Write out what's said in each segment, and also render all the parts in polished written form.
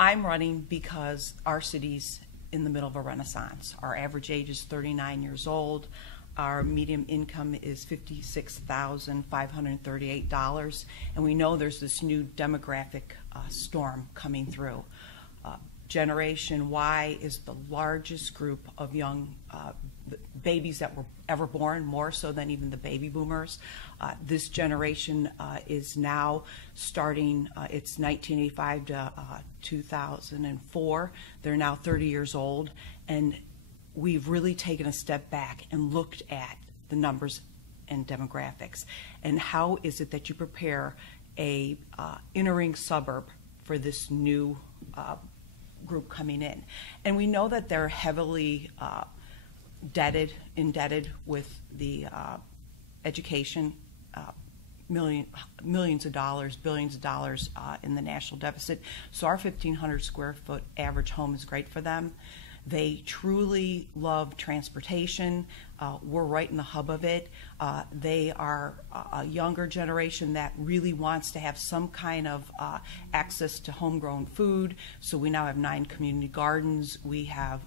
I'm running because our city's in the middle of a renaissance. Our average age is 39 years old. Our median income is $56,538, and we know there's this new demographic storm coming through. Generation Y is the largest group of young babies that were ever born, more so than even the baby boomers. This generation is now starting, it's 1985 to 2004. They're now 30 years old, and we've really taken a step back and looked at the numbers and demographics. And how is it that you prepare a entering suburb for this new group coming in? And we know that they're heavily indebted with the education, millions of dollars, billions of dollars in the national deficit. So our 1,500 square foot average home is great for them. They truly love transportation. We're right in the hub of it. They are a younger generation that really wants to have some kind of access to homegrown food. So we now have 9 community gardens. We have,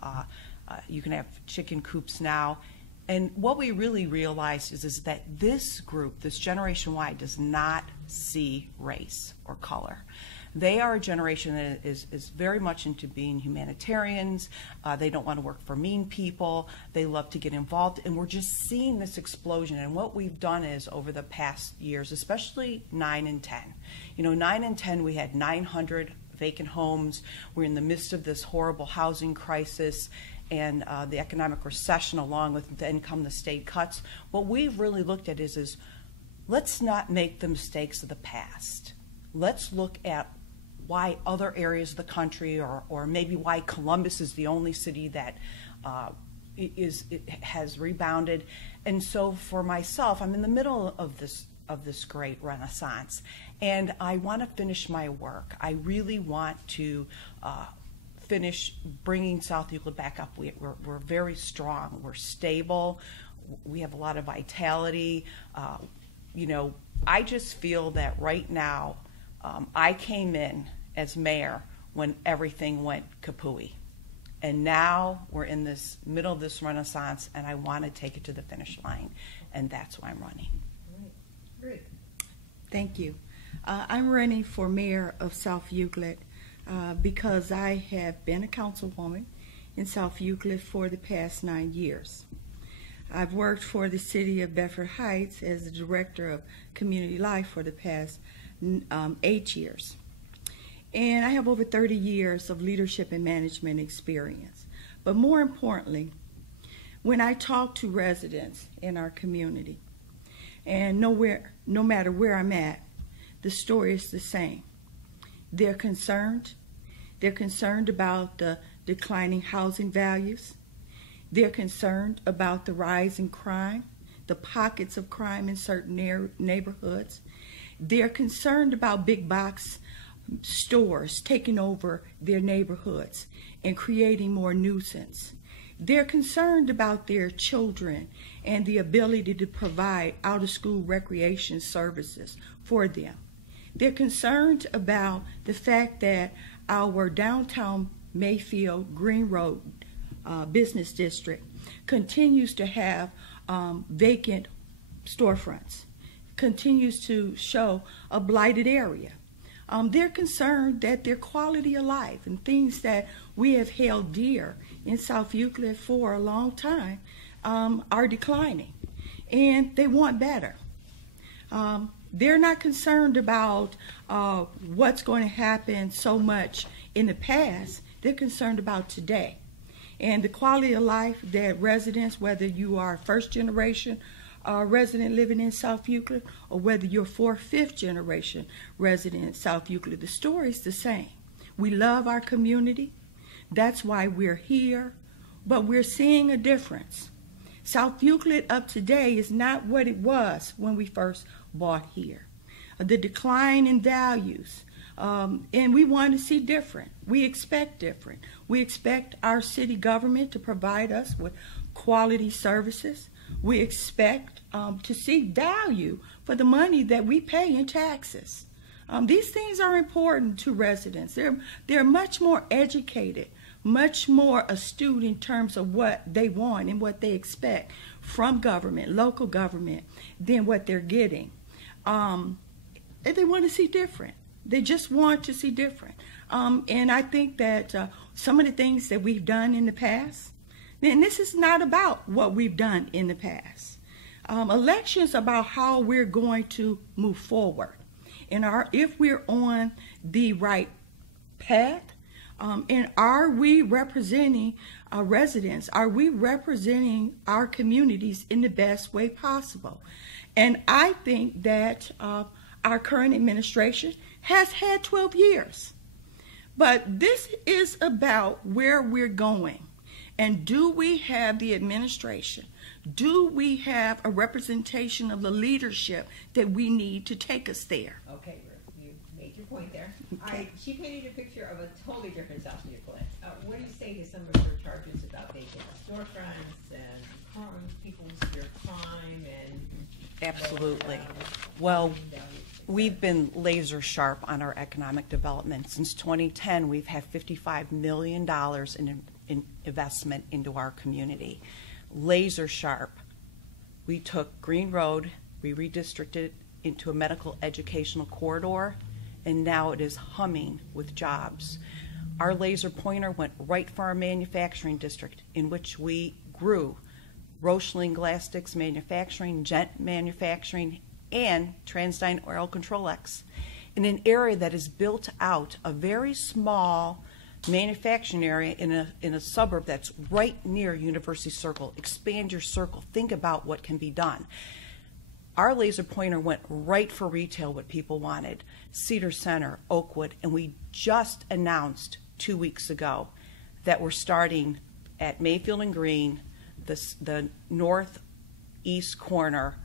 you can have chicken coops now. And what we really realized is that this group, this Generation Y, does not see race or color. They are a generation that is very much into being humanitarians. They don't want to work for mean people. They love to get involved, and we're just seeing this explosion. And what we've done is, over the past years, especially 9 and 10, 9 and 10, we had 900 vacant homes. We're in the midst of this horrible housing crisis and the economic recession, along with the income, the state cuts. What we've really looked at is let's not make the mistakes of the past. Let's look at why other areas of the country, or maybe why Columbus is the only city that has rebounded. And so for myself, I'm in the middle of this great renaissance, and I want to finish my work. I really want to finish bringing South Euclid back up. We're very strong. We're stable. We have a lot of vitality. I just feel that right now, I came in as mayor when everything went kapooey. And now we're in this middle of this renaissance, and I want to take it to the finish line. And that's why I'm running. Great. Thank you. I'm running for mayor of South Euclid because I have been a councilwoman in South Euclid for the past 9 years. I've worked for the city of Bedford Heights as the director of community life for the past 8 years. And I have over 30 years of leadership and management experience. But more importantly, when I talk to residents in our community, and no matter where I'm at, the story is the same. They're concerned. They're concerned about the declining housing values. They're concerned about the rise in crime, the pockets of crime in certain neighborhoods. They're concerned about big box stores taking over their neighborhoods and creating more nuisance. They're concerned about their children and the ability to provide out-of-school recreation services for them. They're concerned about the fact that our downtown Mayfield Green Road business district continues to have vacant storefronts, continues to show a blighted area. They're concerned that their quality of life and things that we have held dear in South Euclid for a long time are declining, and they want better. They're not concerned about what's going to happen so much in the past. They're concerned about today and the quality of life that residents, whether you are first generation resident living in South Euclid or whether you're fourth, fifth generation resident in South Euclid, the story's the same. We love our community. That's why we're here, but we're seeing a difference. South Euclid of today is not what it was when we first bought here. The decline in values, and we want to see different. We expect different. We expect our city government to provide us with quality services. We expect to see value for the money that we pay in taxes. These things are important to residents. They're much more educated, much more astute in terms of what they want and what they expect from government, local government, than what they're getting. And they want to see different. They just want to see different. And I think that some of the things that we've done in the past, and this is not about what we've done in the past. Elections about how we're going to move forward, and if we're on the right path, and are we representing our residents? Are we representing our communities in the best way possible? And I think that our current administration has had 12 years. But this is about where we're going. And do we have the administration? Do we have a representation of the leadership that we need to take us there? Okay, Ruth, you made your point there. Okay. She painted a picture of a totally different south-euclid. What do you say to some of her charges about vacant storefronts and people's their crime and... Absolutely. Well, we've been laser sharp on our economic development. Since 2010, we've had $55 million in investment into our community. Laser sharp. We took Green Road, we redistricted it into a medical educational corridor, and now it is humming with jobs. Our laser pointer went right for our manufacturing district, in which we grew Rochling Glass Sticks Manufacturing, Gent Manufacturing, and TransDigm Oil Control X, in an area that is built out, a very small manufacturing area in a suburb that's right near University Circle. Expand your circle. Think about what can be done. Our laser pointer went right for retail, what people wanted. Cedar Center, Oakwood, and we just announced 2 weeks ago that we're starting at Mayfield and Green. The northeast corner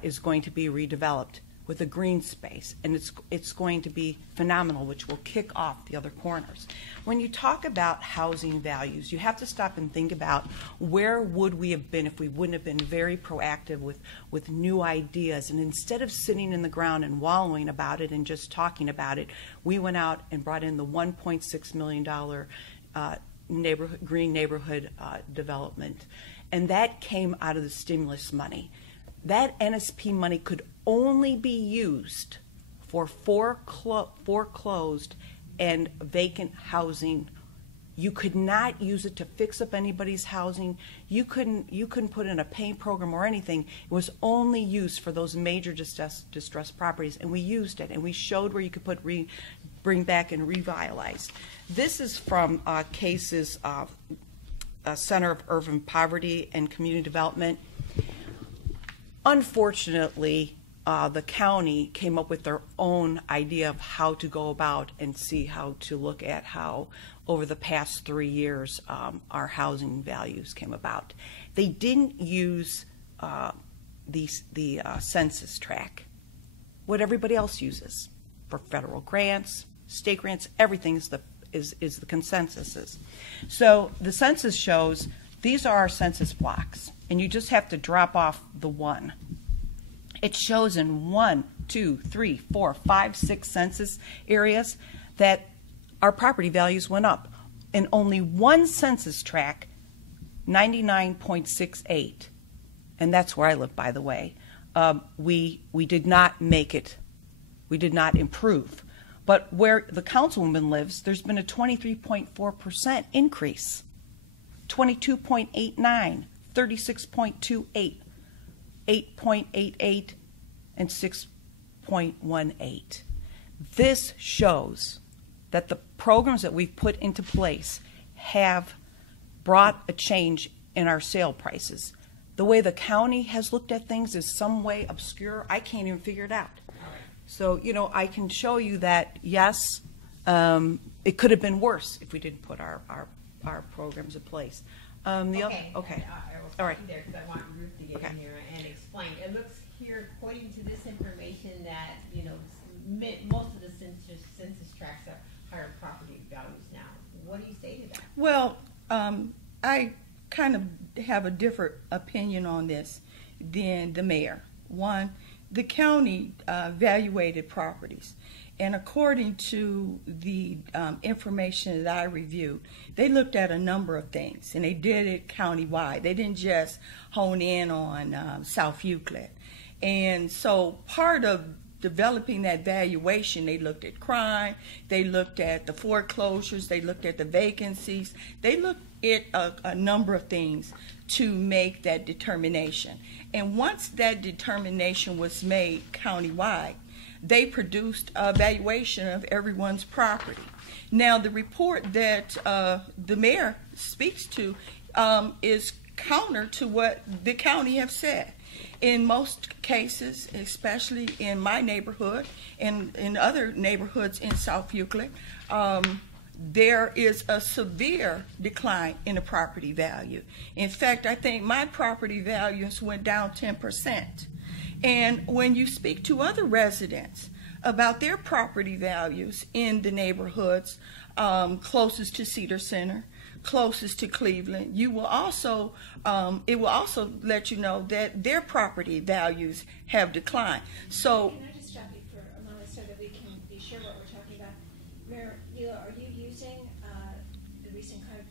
is going to be redeveloped with a green space, and it's going to be phenomenal, which will kick off the other corners. When you talk about housing values, you have to stop and think about where would we have been if we wouldn't have been very proactive with new ideas. And instead of sitting in the ground and wallowing about it and just talking about it, we went out and brought in the $1.6 million green neighborhood development. And that came out of the stimulus money. That NSP money could only be used for foreclosed and vacant housing. You could not use it to fix up anybody's housing. You couldn't put in a paint program or anything. It was only used for those major distressed properties, and we used it, and we showed where you could put bring back and revitalize. This is from cases of Center of Urban Poverty and Community Development. Unfortunately, the county came up with their own idea of how to go about and see how to look at how over the past 3 years our housing values came about. They didn't use the census tract, what everybody else uses for federal grants, state grants. Everything is the consensuses. So the census shows these are our census blocks, and you just have to drop off the one. It shows in 1, 2, 3, 4, 5, 6 census areas that our property values went up. In only one census tract, 99.68, and that's where I live, by the way, we did not make it, we did not improve. But where the councilwoman lives, there's been a 23.4% increase, 22.89, 36.28, 8.88, and 6.18. This shows that the programs that we've put into place have brought a change in our sale prices. The way the county has looked at things is some way obscure. I can't even figure it out. So, I can show you that, yes, it could have been worse if we didn't put our programs in place. Okay. All I will All right. stop you there because I want Ruth to get in here and explain. It looks here, according to this information, that most of the census tracts are higher property values now. What do you say to that? Well, I kind of have a different opinion on this than the mayor. One, the county evaluated properties, and according to the information that I reviewed, they looked at a number of things, and they did it countywide. They didn't just hone in on South Euclid. And so part of developing that valuation, they looked at crime, they looked at the foreclosures, they looked at the vacancies, they looked at a number of things to make that determination. And once that determination was made countywide, they produced a valuation of everyone's property. Now, the report that the mayor speaks to is counter to what the county have said. In most cases, especially in my neighborhood and in other neighborhoods in South Euclid, there is a severe decline in the property value. In fact, I think my property values went down 10%. And when you speak to other residents about their property values in the neighborhoods closest to Cedar Center, closest to Cleveland, you will also it will also let you know that their property values have declined. So can I just stop you for a moment so that we can be sure what we're talking about? Mayor, are you using the recent county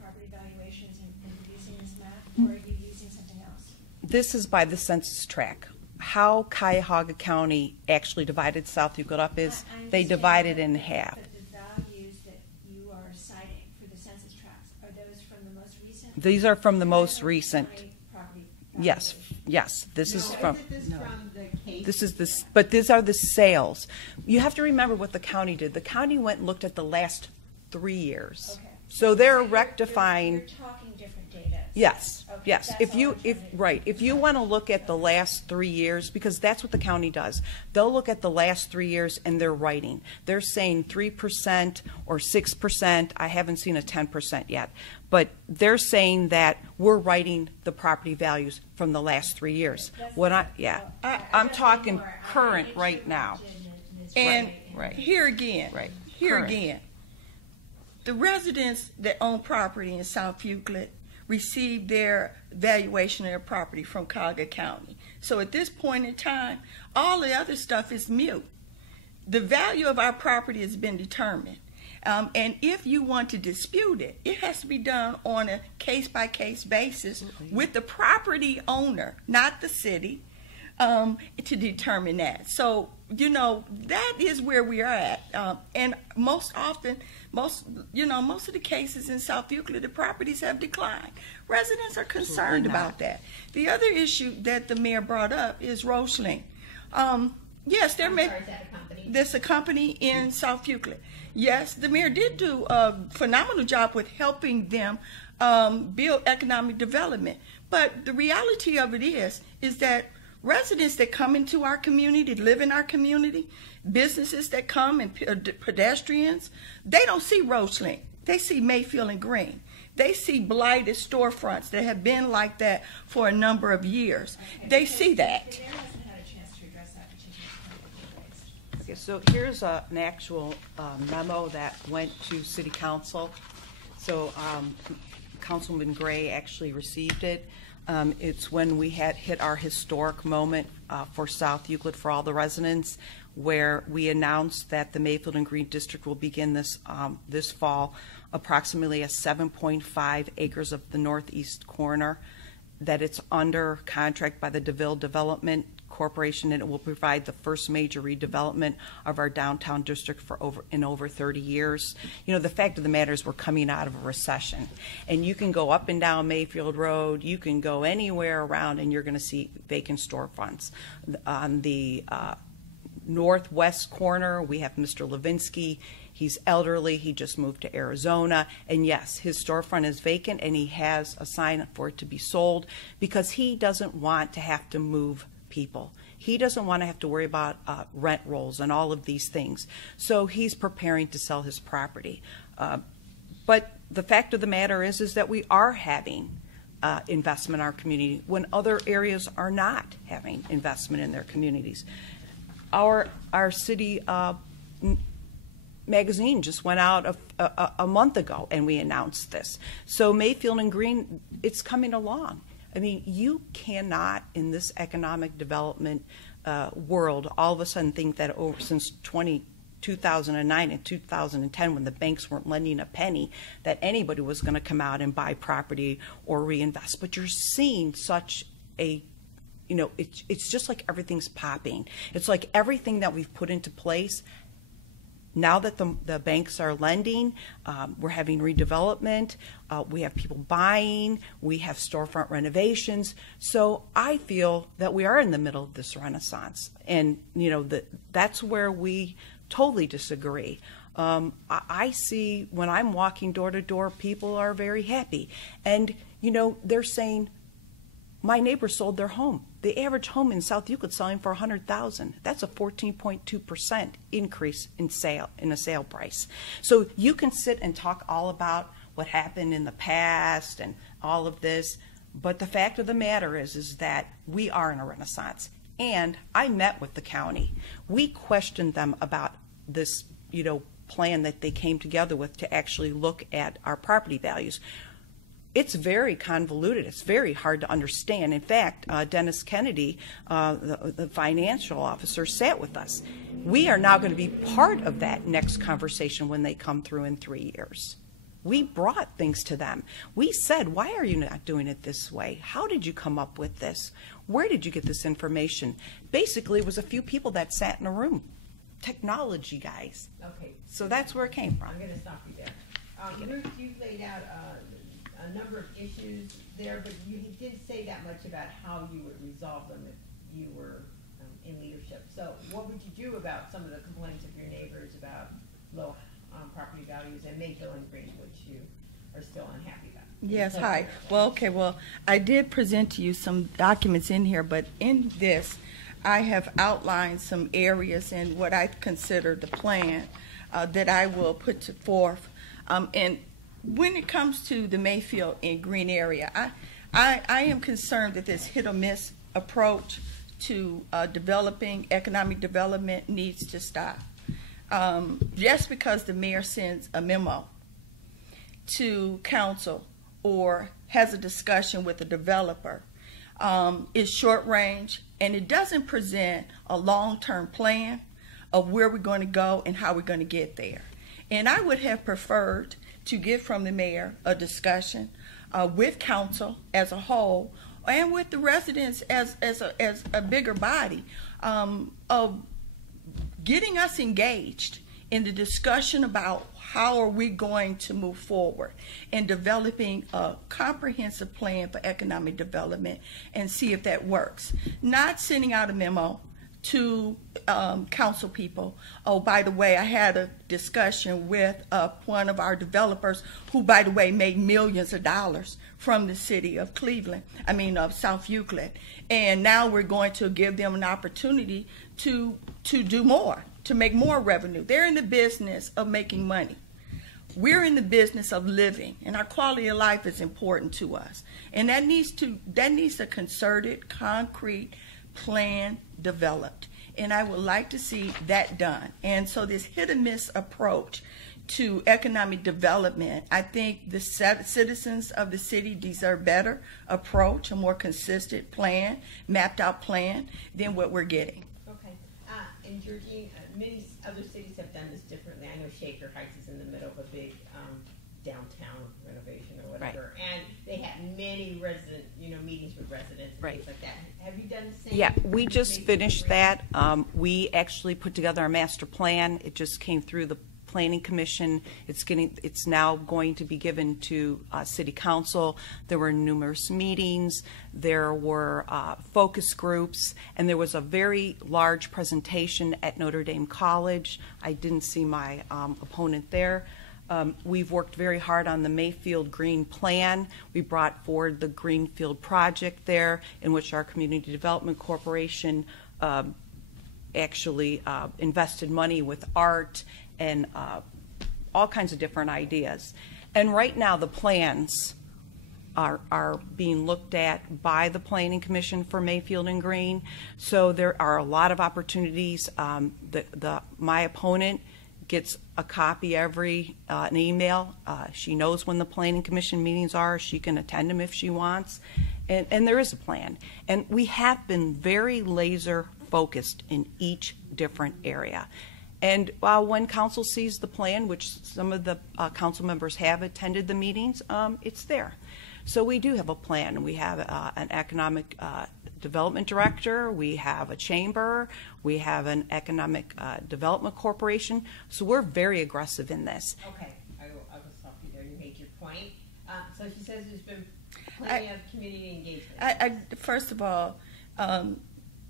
property valuations and producing this map, or are you using something else? This is by the census tract. How Cuyahoga County actually divided South Euclid up is they divided in half. But the values that you are citing for the census tracts, are those from the most recent? These are from the most recent. Property Yes, yes. This is from. From the case? This is this, but these are the sales. You have to remember what the county did. The county went and looked at the last 3 years. Okay. So they're You're rectifying. talking different data. Yes, Okay, yes. that's If all you, I'm if trying to- right, if you want to look at the last 3 years, because that's what the county does. They'll look at the last 3 years and they're writing. They're saying 3% or 6%. I haven't seen a 10% yet, but they're saying that we're writing the property values from the last 3 years. That's When I, not- yeah, well, I'm just talking more. I current make right sure now. Jim is And Right. here again, Right. here Current. again, the residents that own property in South Euclid received their valuation of their property from Cuyahoga County. So at this point in time, all the other stuff is mute. The value of our property has been determined. And if you want to dispute it, it has to be done on a case-by-case basis with the property owner, not the city, to determine that. So, you know, that is where we are at. And most often, most of the cases in South Euclid, the properties have declined. Residents are concerned about that. The other issue that the mayor brought up is Rochling. Yes, there may. Or is that a company? There's a company in South Euclid. Yes, the mayor did do a phenomenal job with helping them build economic development. But the reality of it is that residents that come into our community, live in our community, businesses that come and pedestrians, they don't see Rochling. They see Mayfield and Green. They see blighted storefronts that have been like that for a number of years. Okay, They because see that. The mayor hasn't had a chance to address that particular point that you raised. Okay, so here's an actual memo that went to City Council. So Councilman Gray actually received it. It's when we had hit our historic moment for South Euclid for all the residents, where we announced that the Mayfield and Green District will begin this fall, approximately a 7.5 acres of the northeast corner, that it's under contract by the DeVille Development Corporation, and it will provide the first major redevelopment of our downtown district for over 30 years. You know, the fact of the matter is we're coming out of a recession, and you can go up and down Mayfield Road, you can go anywhere around, and you're going to see vacant storefronts. On the northwest corner, we have Mr. Levinsky. He's elderly. He just moved to Arizona. And yes, his storefront is vacant, and he has a sign for it to be sold because he doesn't want to have to move people. He doesn't want to have to worry about rent rolls and all of these things. So he's preparing to sell his property. But the fact of the matter is that we are having investment in our community when other areas are not having investment in their communities. Our city magazine just went out a month ago, and we announced this. So Mayfield and Green, it's coming along. I mean, you cannot, in this economic development world all of a sudden think that since 2009 and 2010, when the banks weren't lending a penny, that anybody was going to come out and buy property or reinvest. But you're seeing such a, it's just like everything's popping. It's like everything that we've put into place, now that the banks are lending, we're having redevelopment, we have people buying, we have storefront renovations. So I feel that we are in the middle of this renaissance. And, that's where we totally disagree. I see when I'm walking door to door, people are very happy. And, they're saying, my neighbor sold their home. The average home in South Euclid selling for $100,000. That's a 14.2% increase in a sale price. So you can sit and talk all about what happened in the past and all of this, but the fact of the matter is that we are in a renaissance. And I met with the county. We questioned them about this, plan that they came together with to actually look at our property values. It's very convoluted. It's very hard to understand. In fact, Dennis Kennedy, the financial officer, sat with us. We are now going to be part of that next conversation when they come through in 3 years. We brought things to them. We said, why are you not doing it this way? How did you come up with this? Where did you get this information? Basically, it was a few people that sat in a room. Technology guys. Okay. So that's where it came from. I'm going to stop you there. Ruth, you've laid out a number of issues there, but you didn't say that much about how you would resolve them if you were in leadership. So what would you do about some of the complaints of your neighbors about low property values in Mayfield and Green, which you are still unhappy about? Yes, hi. Well, okay, I did present to you some documents in here, but in this, I have outlined some areas in what I consider the plan that I will put forth. And when it comes to the Mayfield and Green area, I am concerned that this hit or miss approach to developing economic development needs to stop. Just because the mayor sends a memo to council or has a discussion with a developer is short range, and it doesn't present a long-term plan of where we're going to go and how we're going to get there. And I would have preferred to get from the mayor a discussion with council as a whole and with the residents as a bigger body of getting us engaged in the discussion about how are we going to move forward in developing a comprehensive plan for economic development and see if that works. Not sending out a memo to council people. Oh, by the way, I had a discussion with one of our developers who, by the way, made millions of dollars from the city of of South Euclid. And now we're going to give them an opportunity to do more, to make more revenue. They're in the business of making money. We're in the business of living, and our quality of life is important to us. And that needs a concerted, concrete plan developed. And I would like to see that done. And so this hit and miss approach to economic development, I think the citizens of the city deserve better approach, a more consistent plan, mapped out plan than what we're getting. Okay. And Georgine, many other cities have done this differently. I know Shaker Heights is in the middle of a big downtown renovation or whatever, right. And they had many meetings with residents and right. things like that. Have you done the same? Yeah, we just finished that. We actually put together a master plan. It just came through the Planning Commission. It's now going to be given to City Council. There were numerous meetings. There were focus groups, and there was a very large presentation at Notre Dame College. I didn't see my opponent there. We've worked very hard on the Mayfield Green Plan. We brought forward the Greenfield Project there, in which our Community Development Corporation actually invested money with art and all kinds of different ideas. And right now the plans are being looked at by the Planning Commission for Mayfield and Green. So there are a lot of opportunities. My opponent gets a copy an email. She knows when the Planning Commission meetings are. She can attend them if she wants. And there is a plan. And we have been very laser focused in each different area. And when council sees the plan, which some of the council members have attended the meetings, it's there. So we do have a plan. We have an economic development director. We have a chamber. We have an economic development corporation. So we're very aggressive in this. Okay, I will stop you there. You made your point. So she says there's been plenty of community engagement. First of all,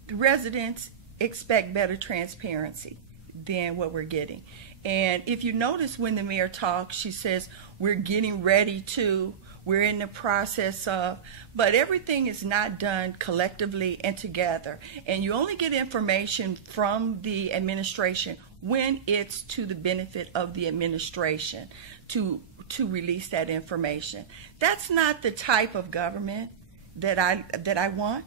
the residents expect better transparency than what we're getting. And if you notice when the mayor talks, she says we're getting ready to, we're in the process of, but everything is not done collectively and together. And you only get information from the administration when it's to the benefit of the administration to release that information. That's not the type of government that I want.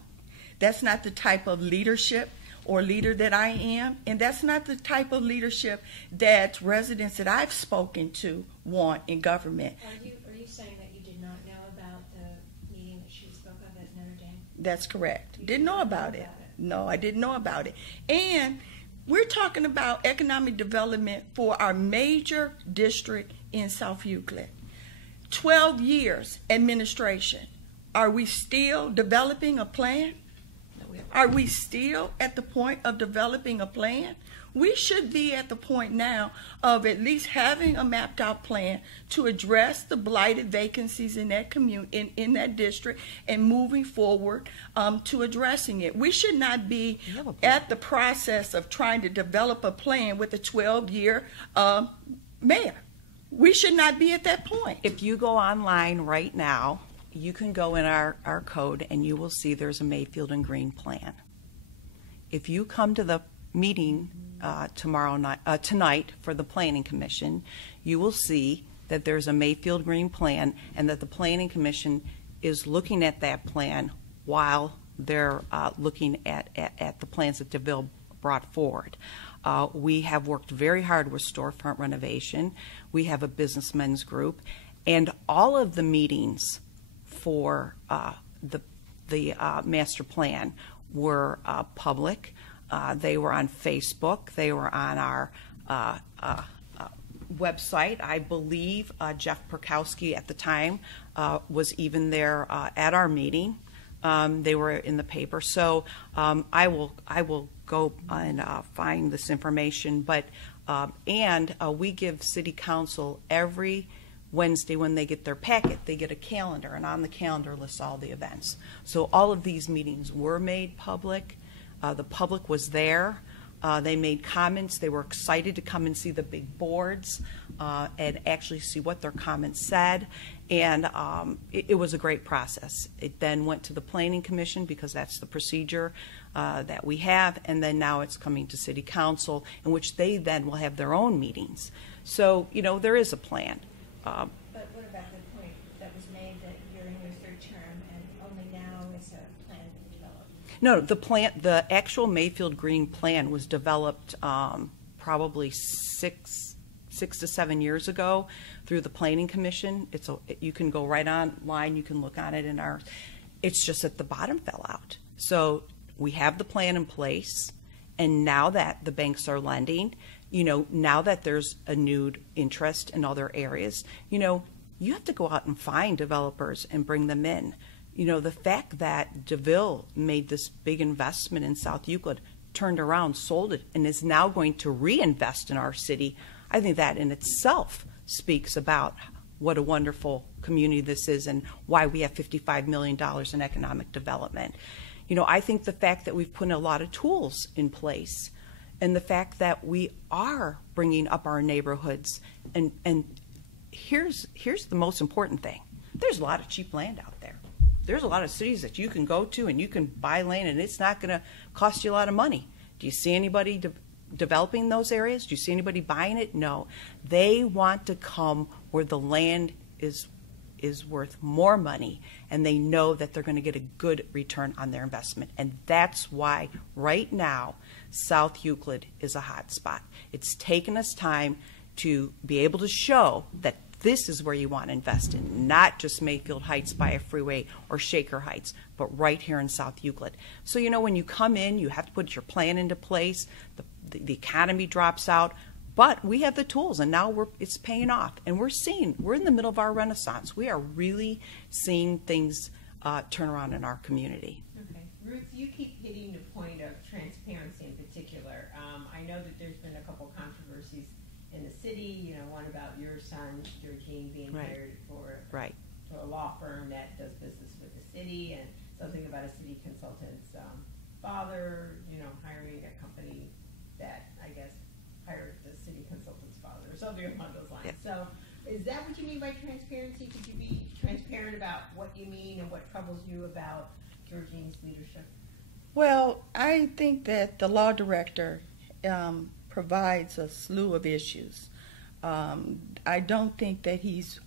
That's not the type of leadership or leader that I am, and that's not the type of leadership that residents that I've spoken to want in government. Are you saying that you did not know about the meeting that she spoke of at Notre Dame? That's correct. Didn't know about it. No, I didn't know about it. And we're talking about economic development for our major district in South Euclid. 12 years administration. Are we still developing a plan? Are we still at the point of developing a plan? We should be at the point now of at least having a mapped out plan to address the blighted vacancies in that in that district and moving forward to addressing it. We should not be at the process of trying to develop a plan with a 12-year mayor. We should not be at that point. If you go online right now, you can go in our code and you will see there's a Mayfield and Green plan. If you come to the meeting tonight for the Planning Commission, you will see that there's a Mayfield Green plan and that the Planning Commission is looking at that plan while they're looking at the plans that DeVille brought forward. We have worked very hard with storefront renovation. We have a businessmen's group, and all of the meetings for the master plan were public. They were on Facebook. They were on our website. I believe Jeff Perkowski at the time was even there at our meeting. They were in the paper. So I will go and find this information. But we give City Council every Wednesday when they get their packet, they get a calendar, and on the calendar lists all the events. So all of these meetings were made public. The public was there. They made comments. They were excited to come and see the big boards and actually see what their comments said. And it was a great process. It then went to the Planning Commission because that's the procedure that we have. And then now it's coming to City Council, in which they then will have their own meetings. So, there is a plan. But what about the point that was made that you're in your third term and only now is a plan developed? No, the actual Mayfield Green plan was developed probably six to 7 years ago through the Planning Commission. You can go right online, you can look on it in our. It's just that the bottom fell out. So we have the plan in place, and now that the banks are lending, now that there's a new interest in other areas, you have to go out and find developers and bring them in. The fact that DeVille made this big investment in South Euclid, turned around, sold it, and is now going to reinvest in our city, I think that in itself speaks about what a wonderful community this is and why we have $55 million in economic development. I think the fact that we've put a lot of tools in place and the fact that we are bringing up our neighborhoods, and here's the most important thing. There's a lot of cheap land out there. There's a lot of cities that you can go to and you can buy land and it's not going to cost you a lot of money. Do you see anybody developing those areas? Do you see anybody buying it? No. They want to come where the land is worth more money and they know that they're going to get a good return on their investment. And that's why right now South Euclid is a hot spot. It's taken us time to be able to show that this is where you want to invest in, not just Mayfield Heights by a freeway or Shaker Heights, but right here in South Euclid. So, you know, when you come in, you have to put your plan into place. The economy drops out, but we have the tools, and now it's paying off. And we're in the middle of our renaissance. We are really seeing things turn around in our community. Okay. Ruth, you keep hitting the point of transparency in particular. I know that there's been a couple controversies in the city, you know, one about your son, Georgine, being hired for a law firm that does business with the city, and something about a city consultant's father, you know, hiring a company that, I guess, hired the city consultant's father, or something along those lines. Yeah. So is that what you mean by transparency? Could you be transparent about what you mean and what troubles you about Georgine's leadership? Well, I think that the law director provides a slew of issues. I don't think that he's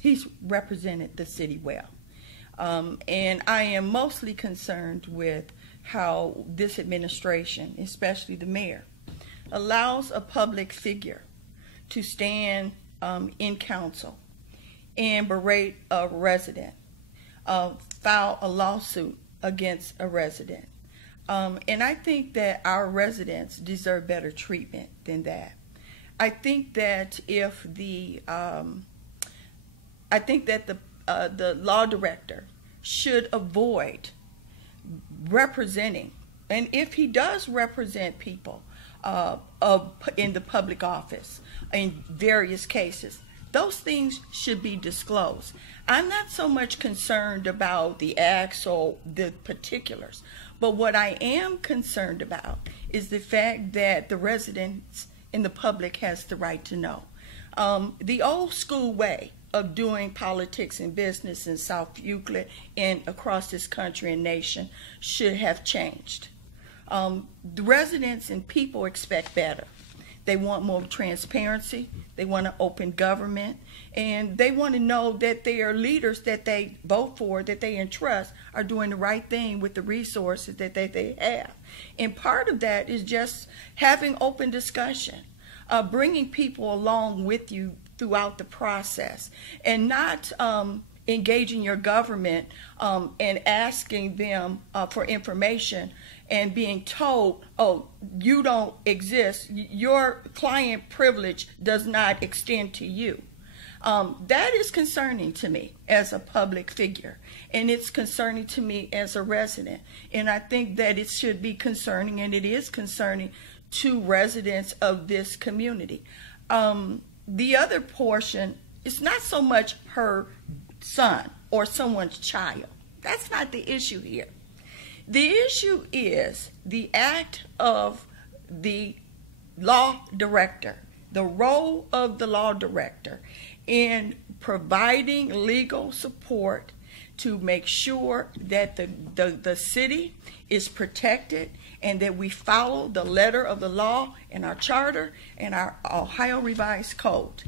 he's represented the city well. And I am mostly concerned with how this administration, especially the mayor, allows a public figure to stand in council and berate a resident, file a lawsuit against a resident. And I think that our residents deserve better treatment than that. I think that if the law director should avoid representing, and if he does represent people in the public office in various cases, those things should be disclosed. I'm not so much concerned about the acts or the particulars, but what I am concerned about is the fact that the residents and the public has the right to know. The old school way of doing politics and business in South Euclid and across this country and nation should have changed. The residents and people expect better. They want more transparency. They want an open government. And they want to know that their leaders that they vote for, that they entrust, are doing the right thing with the resources that they have. And part of that is just having open discussion, bringing people along with you throughout the process, and not engaging your government and asking them for information and being told, oh, you don't exist, your client privilege does not extend to you. That is concerning to me as a public figure, and it's concerning to me as a resident. And I think that it should be concerning, and it is concerning to residents of this community. The other portion is not so much her son or someone's child. That's not the issue here. The issue is the act of the law director, the role of the law director in providing legal support to make sure that the city is protected and that we follow the letter of the law and our charter and our Ohio Revised Code.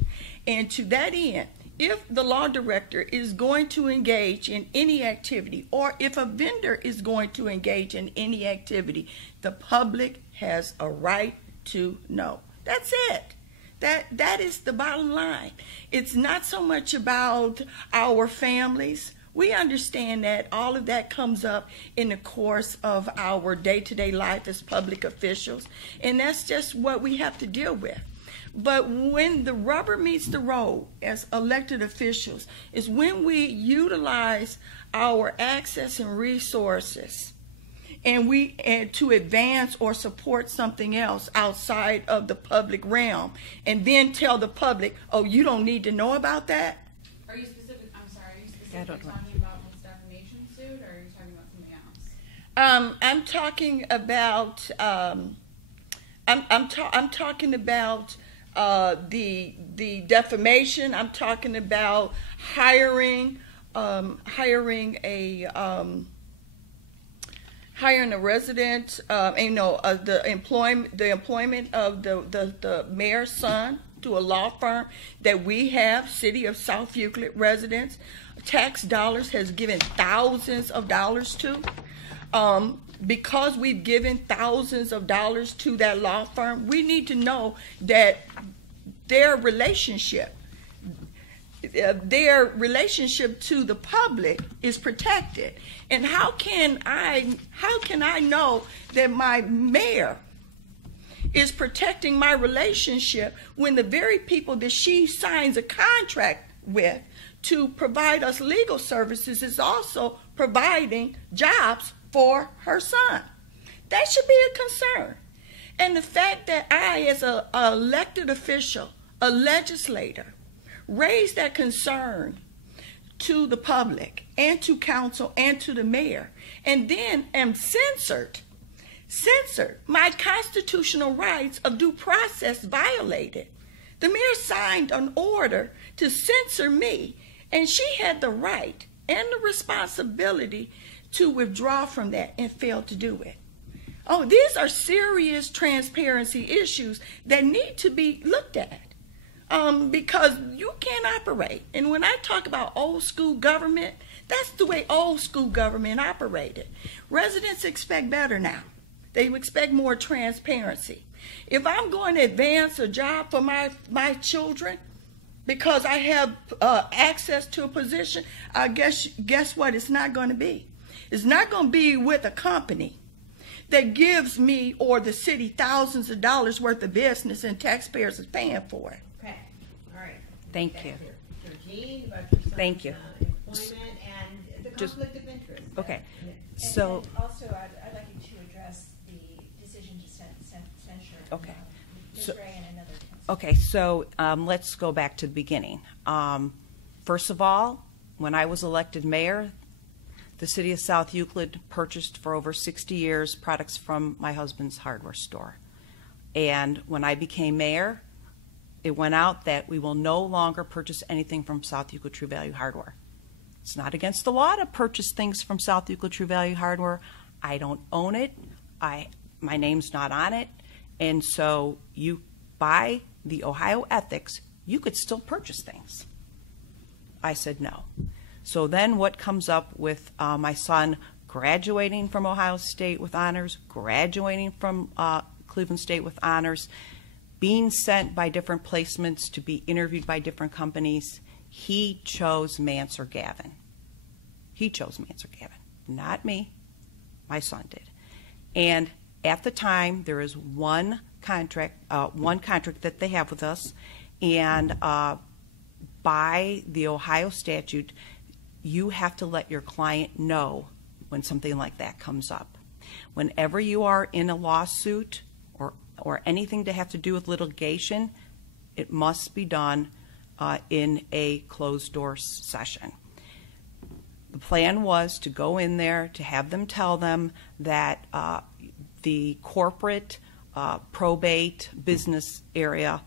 And to that end, if the law director is going to engage in any activity, or if a vendor is going to engage in any activity, the public has a right to know. That's it. That is the bottom line. It's not so much about our families. We understand that all of that comes up in the course of our day-to-day life as public officials, and that's just what we have to deal with. But when the rubber meets the road as elected officials is when we utilize our access and resources and to advance or support something else outside of the public realm, and then tell the public, oh, you don't need to know about that. Are you specifically talking about this defamation suit, or are you talking about something else? I'm talking about I'm talking about the defamation. I'm talking about hiring a resident, the employment of the mayor's son to a law firm that we have, City of South Euclid residents, tax dollars has given thousands of dollars to. Because we've given thousands of dollars to that law firm, we need to know that their relationship to the public is protected. And how can I know that my mayor is protecting my relationship when the very people that she signs a contract with to provide us legal services is also providing jobs for her son? That should be a concern. And the fact that I, as an elected official, a legislator, raise that concern to the public and to council and to the mayor, and then am censored, my constitutional rights of due process violated. The mayor signed an order to censor me, and she had the right and the responsibility to withdraw from that and failed to do it. Oh, these are serious transparency issues that need to be looked at. Because you can't operate. And when I talk about old school government, that's the way old school government operated. Residents expect better now. They expect more transparency. If I'm going to advance a job for my children because I have access to a position, guess what? It's not going to be. It's not going to be with a company that gives me or the city thousands of dollars worth of business and taxpayers is paying for it. Okay, all right. Thank you. Georgine, about your son's, Thank you. Employment and the Just- conflict of interest. Okay. And So, also, I'd like you to address the decision to censure. Okay. Ms. So- Gray and another council. okay, so let's go back to the beginning. First of all, when I was elected mayor, the city of South Euclid purchased for over 60 years products from my husband's hardware store. And when I became mayor, it went out that we will no longer purchase anything from South Euclid True Value Hardware. It's not against the law to purchase things from South Euclid True Value Hardware. I don't own it. My name's not on it. And so you, by the Ohio ethics, you could still purchase things. I said no. So then what comes up with my son graduating from Ohio State with honors, graduating from Cleveland State with honors, being sent by different placements to be interviewed by different companies, he chose Mansur Gavin. He chose Mansur Gavin, not me. My son did. And at the time, there is one contract that they have with us, and by the Ohio statute, you have to let your client know when something like that comes up. Whenever you are in a lawsuit or anything to have to do with litigation, it must be done in a closed-door session. The plan was to go in there, to have them tell them that the corporate probate business area,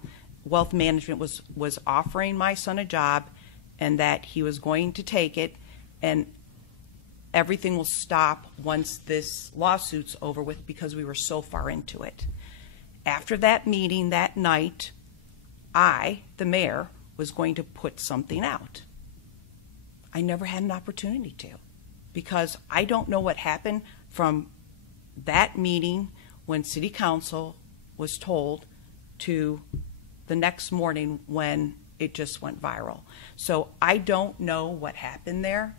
wealth management, was offering my son a job, and that he was going to take it, and everything will stop once this lawsuit's over with because we were so far into it. After that meeting that night, I, the mayor, was going to put something out. I never had an opportunity to, because I don't know what happened from that meeting when city council was told to the next morning when it just went viral. So I don't know what happened there,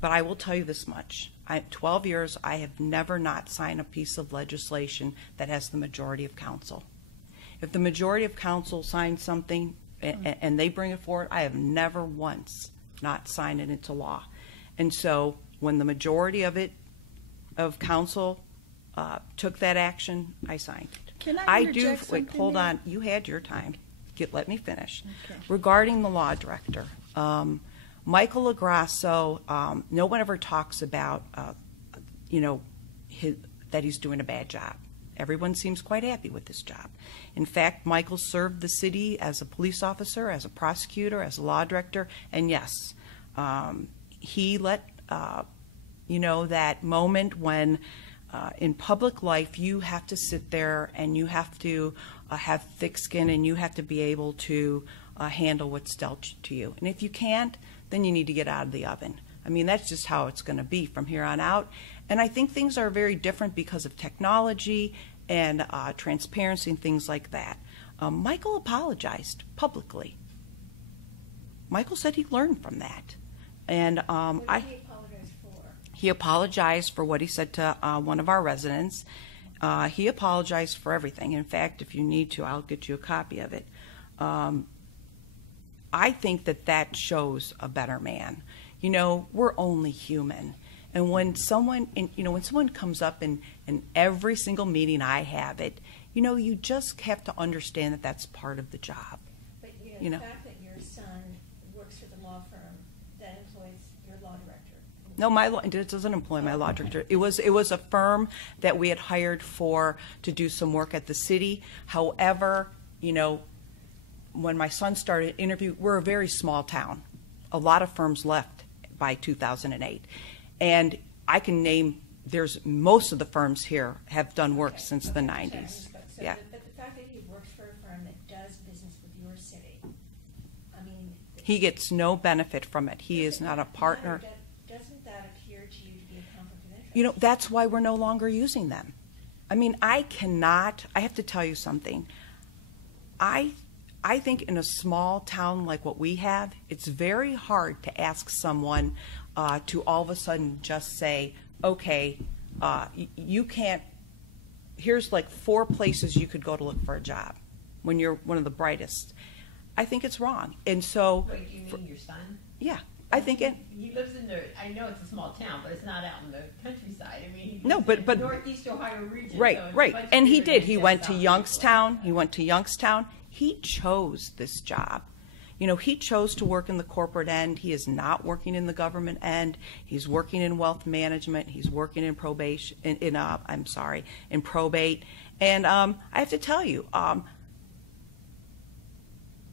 but I will tell you this much. 12 years, I have never not signed a piece of legislation that has the majority of council. If the majority of council signs something and they bring it forward, I have never once not signed it into law. And so when the majority of council took that action, I signed it. Can I interject wait, something hold there? on. You had your time. Let me finish. Okay. Regarding the law director, Michael LaGrasso, no one ever talks about, that he's doing a bad job. Everyone seems quite happy with this job. In fact, Michael served the city as a police officer, as a prosecutor, as a law director, and yes, he let, that moment when in public life you have to sit there and you have to have thick skin and you have to be able to handle what's dealt to you. And if you can't, then you need to get out of the oven. I mean, that's just how it's going to be from here on out. And I think things are very different because of technology and transparency and things like that. Michael apologized publicly. Michael said he learned from that. And What did he apologize for? he apologized for what he said to one of our residents. He apologized for everything. In fact, if you need to, I'll get you a copy of it. I think that shows a better man. You know, we're only human. And when someone, when someone comes up in every single meeting I have it, you just have to understand that that's part of the job. But You know. the fact that your son works for the law firm that employs your law director. No, it doesn't employ my law director. It was a firm that we had hired to do some work at the city. However, when my son started interviewing, we're a very small town. A lot of firms left by 2008. And I can name, most of the firms here have done work since the 90s. So Yeah. But the fact that he works for a firm that does business with your city, I mean. He gets no benefit from it. He is not a partner. Doesn't that appear to you to be a conflict of interest? That's why we're no longer using them. I mean, I have to tell you something. I think in a small town like what we have, it's very hard to ask someone to all of a sudden just say, okay, you can't, here's like 4 places you could go to look for a job when you're one of the brightest. I think it's wrong. And so. Wait, do you mean your son? Yeah. I think it. He lives I know it's a small town, but it's not out in the countryside. I mean, he No, lives but in Northeast Ohio region. Right, so it's right. much And he bigger did. than He just went to South Youngstown. He went to Youngstown. He chose this job. He chose to work in the corporate end. He is not working in the government end. He's working in wealth management. He's working in probation. In probate. And I have to tell you,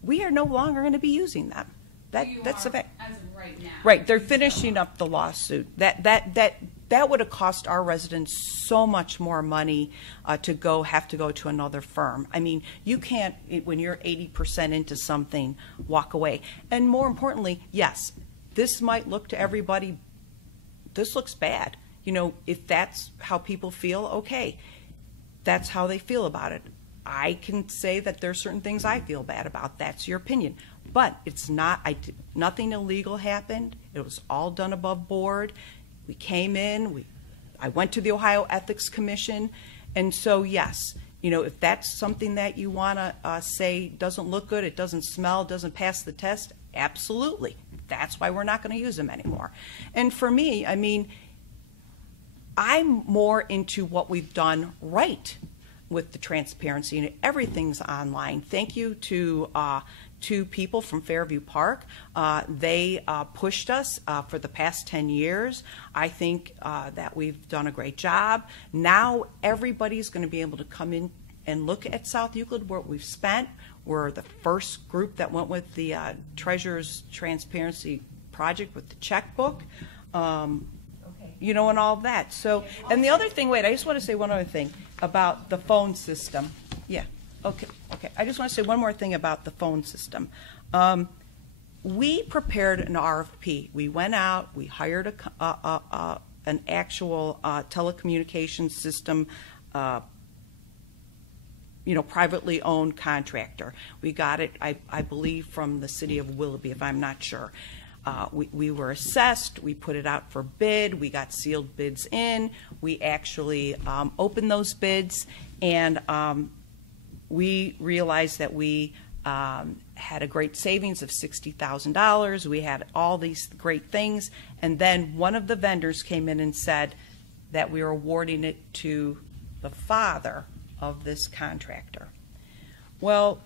we are no longer going to be using them. That's the fact. As of right now. Right, they're finishing up the lawsuit. That would have cost our residents so much more money have to go to another firm. I mean, you can't, when you're 80% into something, walk away. And more importantly, yes, this might look to everybody, this looks bad. If that's how people feel, okay, that's how they feel about it. I can say that there's certain things I feel bad about. That's your opinion. But it's not, nothing illegal happened. It was all done above board. We came in, I went to the Ohio Ethics Commission. And so, yes, if that's something that you want to say doesn't look good, it doesn't smell, doesn't pass the test, absolutely. That's why we're not going to use them anymore. And for me, I mean, I'm more into what we've done right with the transparency, and everything's online. Thank you to people from Fairview Park. They pushed us for the past 10 years. I think that we've done a great job. Now everybody's going to be able to come in and look at South Euclid, what we've spent. We're the first group that went with the Treasurer's Transparency Project with the checkbook. And all that. So, and the other thing, I just want to say one other thing about the phone system. Yeah, okay. I just want to say one more thing about the phone system. We prepared an RFP. We went out, we hired an actual telecommunications system, privately owned contractor. We got it, I believe, from the city of Willoughby, if I'm not sure. We were assessed, we put it out for bid, we got sealed bids in, we actually opened those bids, and we realized that we had a great savings of $60,000, we had all these great things, and then one of the vendors came in and said that we were awarding it to the father of this contractor. Well,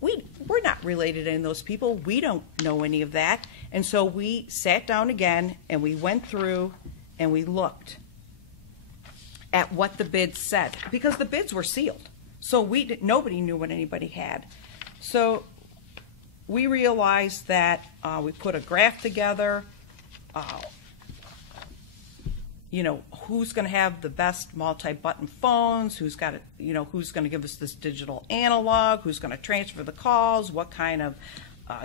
we're not related to any of those people. We don't know any of that. And so we sat down again and we went through and we looked at what the bids said, because the bids were sealed. So nobody knew what anybody had. So we realized that we put a graph together, who's going to have the best multi-button phones, who's going to give us this digital analog, who's going to transfer the calls, what kind of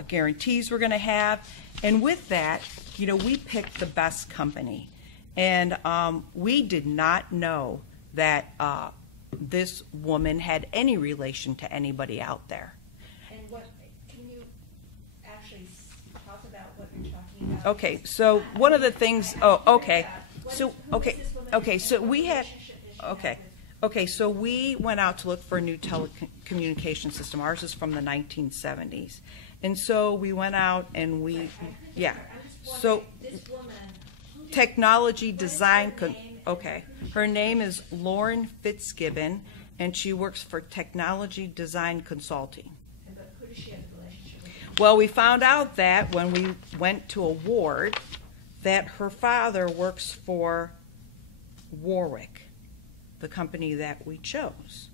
guarantees we're going to have. And with that, we picked the best company. And we did not know that this woman had any relation to anybody out there. And what, can you actually talk about what you're talking about? Okay, so one of the things, so we had, okay, so we went out to look for a new telecommunication system. Ours is from the 1970s. And so we went out and so technology design, her name is Lauren Fitzgibbon, and she works for Technology Design Consulting. But who does she have a relationship with? Well, we found out that when we went to award, that her father works for Warwick, the company that we chose.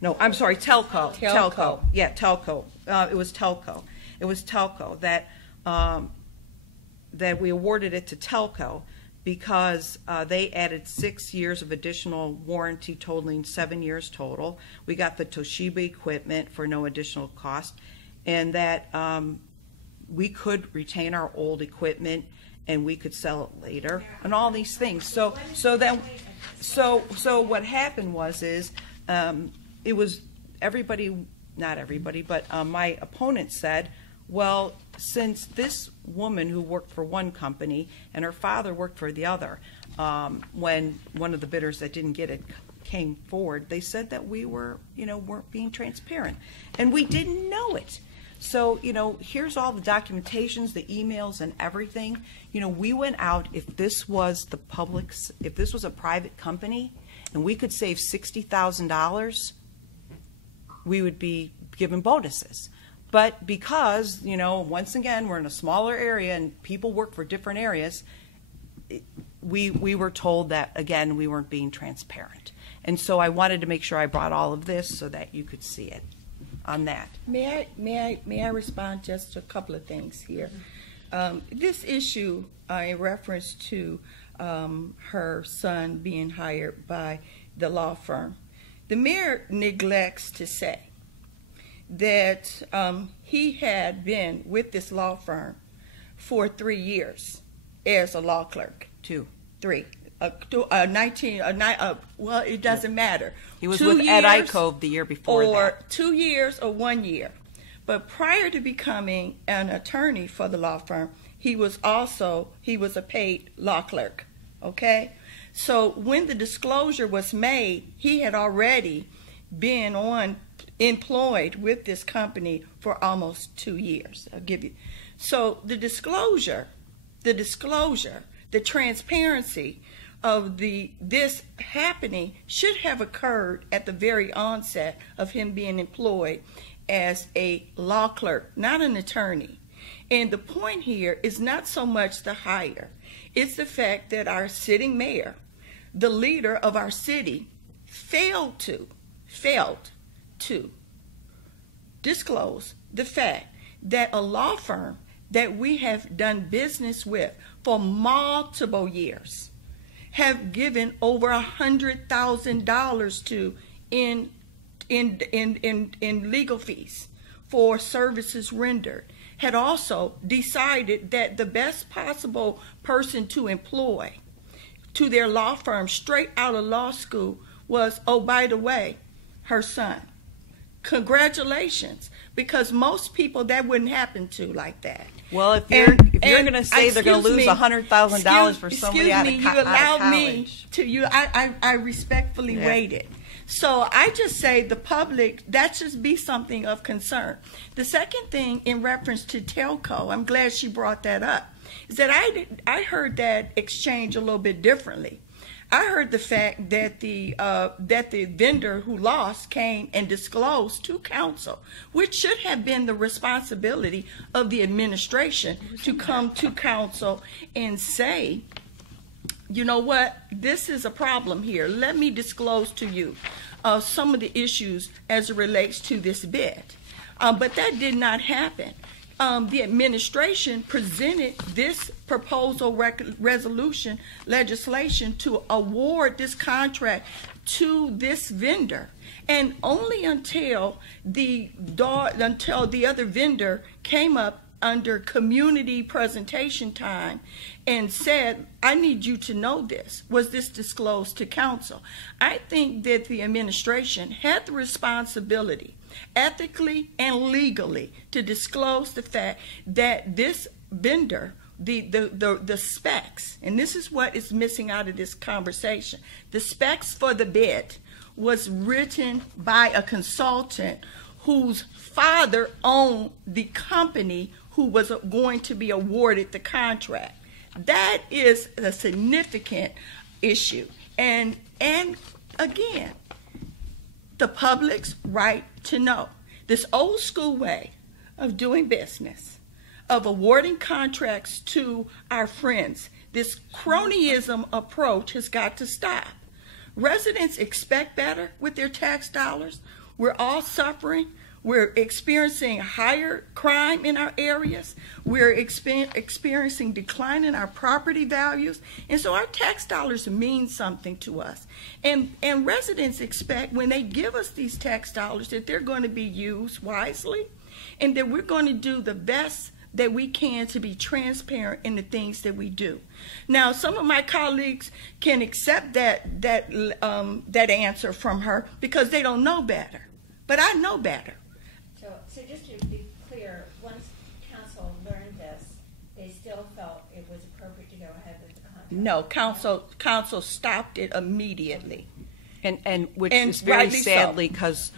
No, I'm sorry, Telco. Telco. Yeah, Telco. It was Telco that we awarded it to Telco because they added 6 years of additional warranty, totaling 7 years total. We got the Toshiba equipment for no additional cost, and that we could retain our old equipment and we could sell it later, and all these things. So what happened was it was everybody, not everybody, but my opponent said, well, since this woman who worked for one company and her father worked for the other, when one of the bidders that didn't get it came forward, they said that we weren't being transparent, and we didn't know it. So, here's all the documentations, the emails, and everything. We went out, if this was a private company, and we could save $60,000, we would be given bonuses. But because, once again, we're in a smaller area and people work for different areas, we were told that, again, we weren't being transparent. And so I wanted to make sure I brought all of this so that you could see it on that. May I respond just to a couple of things here? This issue in reference to her son being hired by the law firm, the mayor neglects to say that he had been with this law firm for 3 years as a law clerk. 3. Well, it doesn't matter. He was with Ed Icove the year before that. Or 2 years or 1 year. But prior to becoming an attorney for the law firm, he was a paid law clerk. Okay? So when the disclosure was made, he had already been employed with this company for almost 2 years. I'll give you. So the disclosure, the transparency of this happening should have occurred at the very onset of him being employed as a law clerk, not an attorney. And the point here is not so much the hire. It's the fact that our sitting mayor, the leader of our city, failed to disclose the fact that a law firm that we have done business with for multiple years have given over $100,000 to in legal fees for services rendered, had also decided that the best possible person to employ to their law firm straight out of law school was, oh, by the way, her son. Congratulations, because most people that wouldn't happen to like that. Well, if you're going to say they're going to lose $100,000 for somebody out of college. You allowed me to. I respectfully waited. So I just say the public, that should be something of concern. The second thing in reference to Telco, I'm glad she brought that up, is that I heard that exchange a little bit differently. I heard the fact that the vendor who lost came and disclosed to council, which should have been the responsibility of the administration to come to council and say, you know what, this is a problem here. Let me disclose to you some of the issues as it relates to this bid. But that did not happen. The administration presented this proposal resolution legislation to award this contract to this vendor, and only until the other vendor came up under community presentation time and said, I need you to know this. Was this disclosed to council? I think that the administration had the responsibility, ethically and legally, to disclose the fact that this vendor, the specs, and this is what is missing out of this conversation, the specs for the bid was written by a consultant whose father owned the company who was going to be awarded the contract. That is a significant issue. And again, the public's right to know. This old school way of doing business, of awarding contracts to our friends, this cronyism approach has got to stop. Residents expect better with their tax dollars. We're all suffering. We're experiencing higher crime in our areas. We're experiencing decline in our property values. And so our tax dollars mean something to us. And residents expect when they give us these tax dollars that they're going to be used wisely and that we're going to do the best that we can to be transparent in the things that we do. Now, some of my colleagues can accept that answer from her because they don't know better. But I know better. So just to be clear, once council learned this, they still felt it was appropriate to go ahead with the contract? No, council stopped it immediately. And which is very sadly because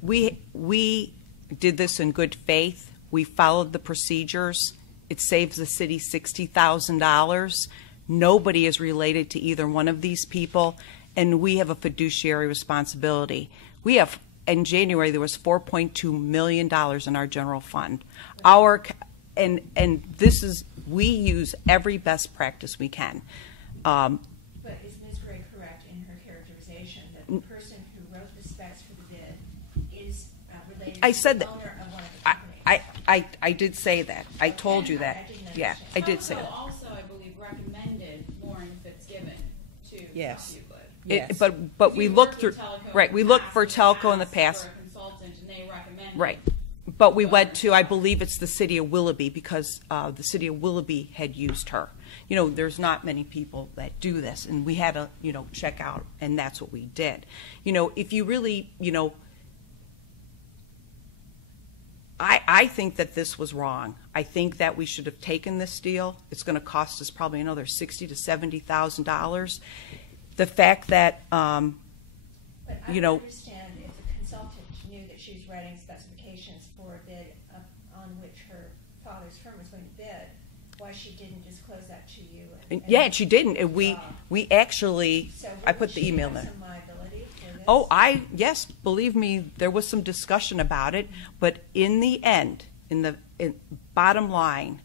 we did this in good faith. We followed the procedures. It saves the city $60,000. Nobody is related to either one of these people, and we have a fiduciary responsibility. We have, in January, there was $4.2 million in our general fund. And this is, we use every best practice we can. But is Ms. Gray correct in her characterization that the person who wrote the specs for the bid is related to the owner of one of the companies? I did say that. I told you that. Yeah, I did say that. Also, I believe, recommended Lauren Fitzgibbon to Yes. South-Euclid. Yes. But we looked through, right, we looked for telco in the past. For a consultant, and they recommended. Right. But we went to, I believe it's the city of Willoughby, because the city of Willoughby had used her. You know, there's not many people that do this, and we had to, check out, and that's what we did. If you really, I think that this was wrong. I think that we should have taken this deal. It's going to cost us probably another $60,000 to $70,000. The fact that, But I understand if the consultant knew that she was writing specifications for a bid on which her father's firm was going to bid, why she didn't disclose that to you? Yeah, she didn't. And we actually, So I put the email there. there. Some liability for this? Oh, yes, believe me, there was some discussion about it, but in the end, bottom line,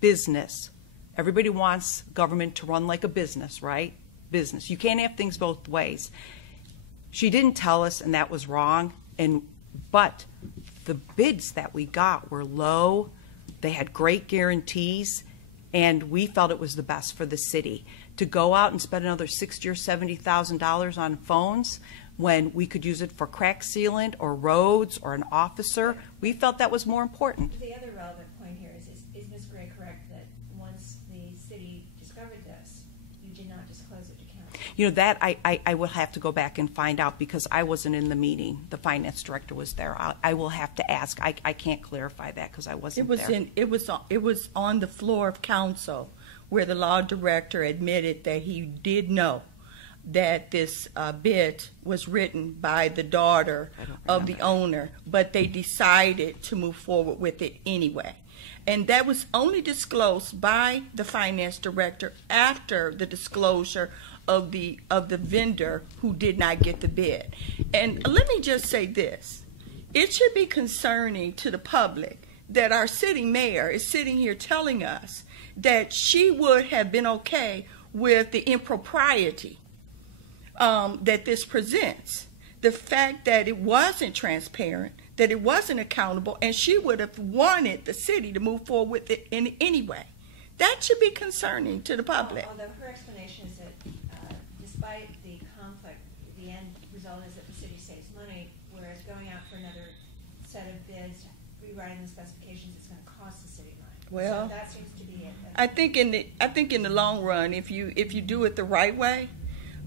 business. Everybody wants government to run like a business, right? Business. You can't have things both ways. She didn't tell us, and that was wrong. But the bids that we got were low. They had great guarantees, and we felt it was the best for the city to go out and spend another $60,000 or $70,000 on phones when we could use it for crack sealant or roads or an officer. We felt that was more important. The other relevant point here is Ms. Gray correct that once the city discovered this, you did not disclose it to council? That I will have to go back and find out because I wasn't in the meeting. The finance director was there. I will have to ask. I can't clarify that because I wasn't there. It was on the floor of council where the law director admitted that he did know that this bid was written by the daughter of the owner, but they decided to move forward with it anyway. And that was only disclosed by the finance director after the disclosure of the vendor who did not get the bid. And let me just say this. It should be concerning to the public that our city mayor is sitting here telling us that she would have been okay with the impropriety that this presents. The fact that it wasn't transparent, that it wasn't accountable, and she would have wanted the city to move forward with it in any way. That should be concerning to the public. Although her explanation is that despite the conflict, the end result is that the city saves money, whereas going out for another set of bids rewriting the specifications is going to cost the city money. Well, so that seems to be it. I think in the long run, if you do it the right way,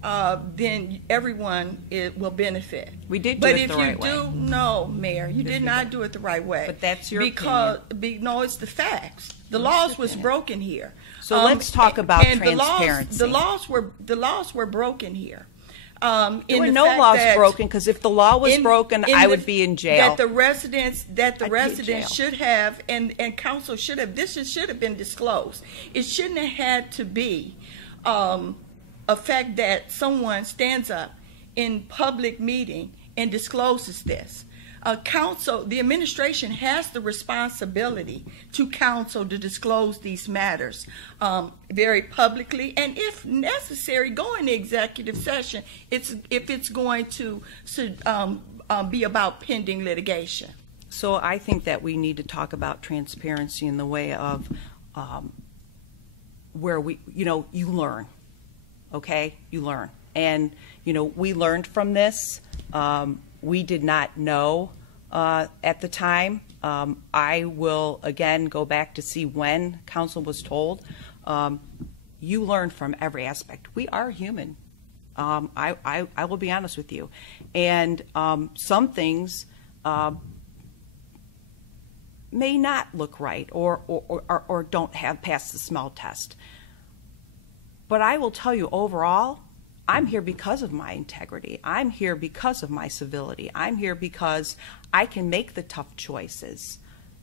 then everyone will benefit. We did do it the right way. But if you do, no, Mayor, you did not do it the right way. But that's your opinion. No, it's the facts. The laws was broken here. So let's talk about transparency. The laws were broken here. There were no laws broken, because if the law was broken, I would be in jail. That the residents should have, and council should have. This should have been disclosed. It shouldn't have had to be a fact that someone stands up in public meeting and discloses this. Council, the administration has the responsibility to council to disclose these matters very publicly, and if necessary, go into executive session if it's going to be about pending litigation. So I think that we need to talk about transparency in the way of where you learn, okay? You learn. And, we learned from this. We did not know at the time. I will, again, go back to see when council was told. You learn from every aspect. We are human. I will be honest with you. And some things may not look right or don't have passed the smell test. But I will tell you, overall, I'm here because of my integrity. I'm here because of my civility. I'm here because I can make the tough choices.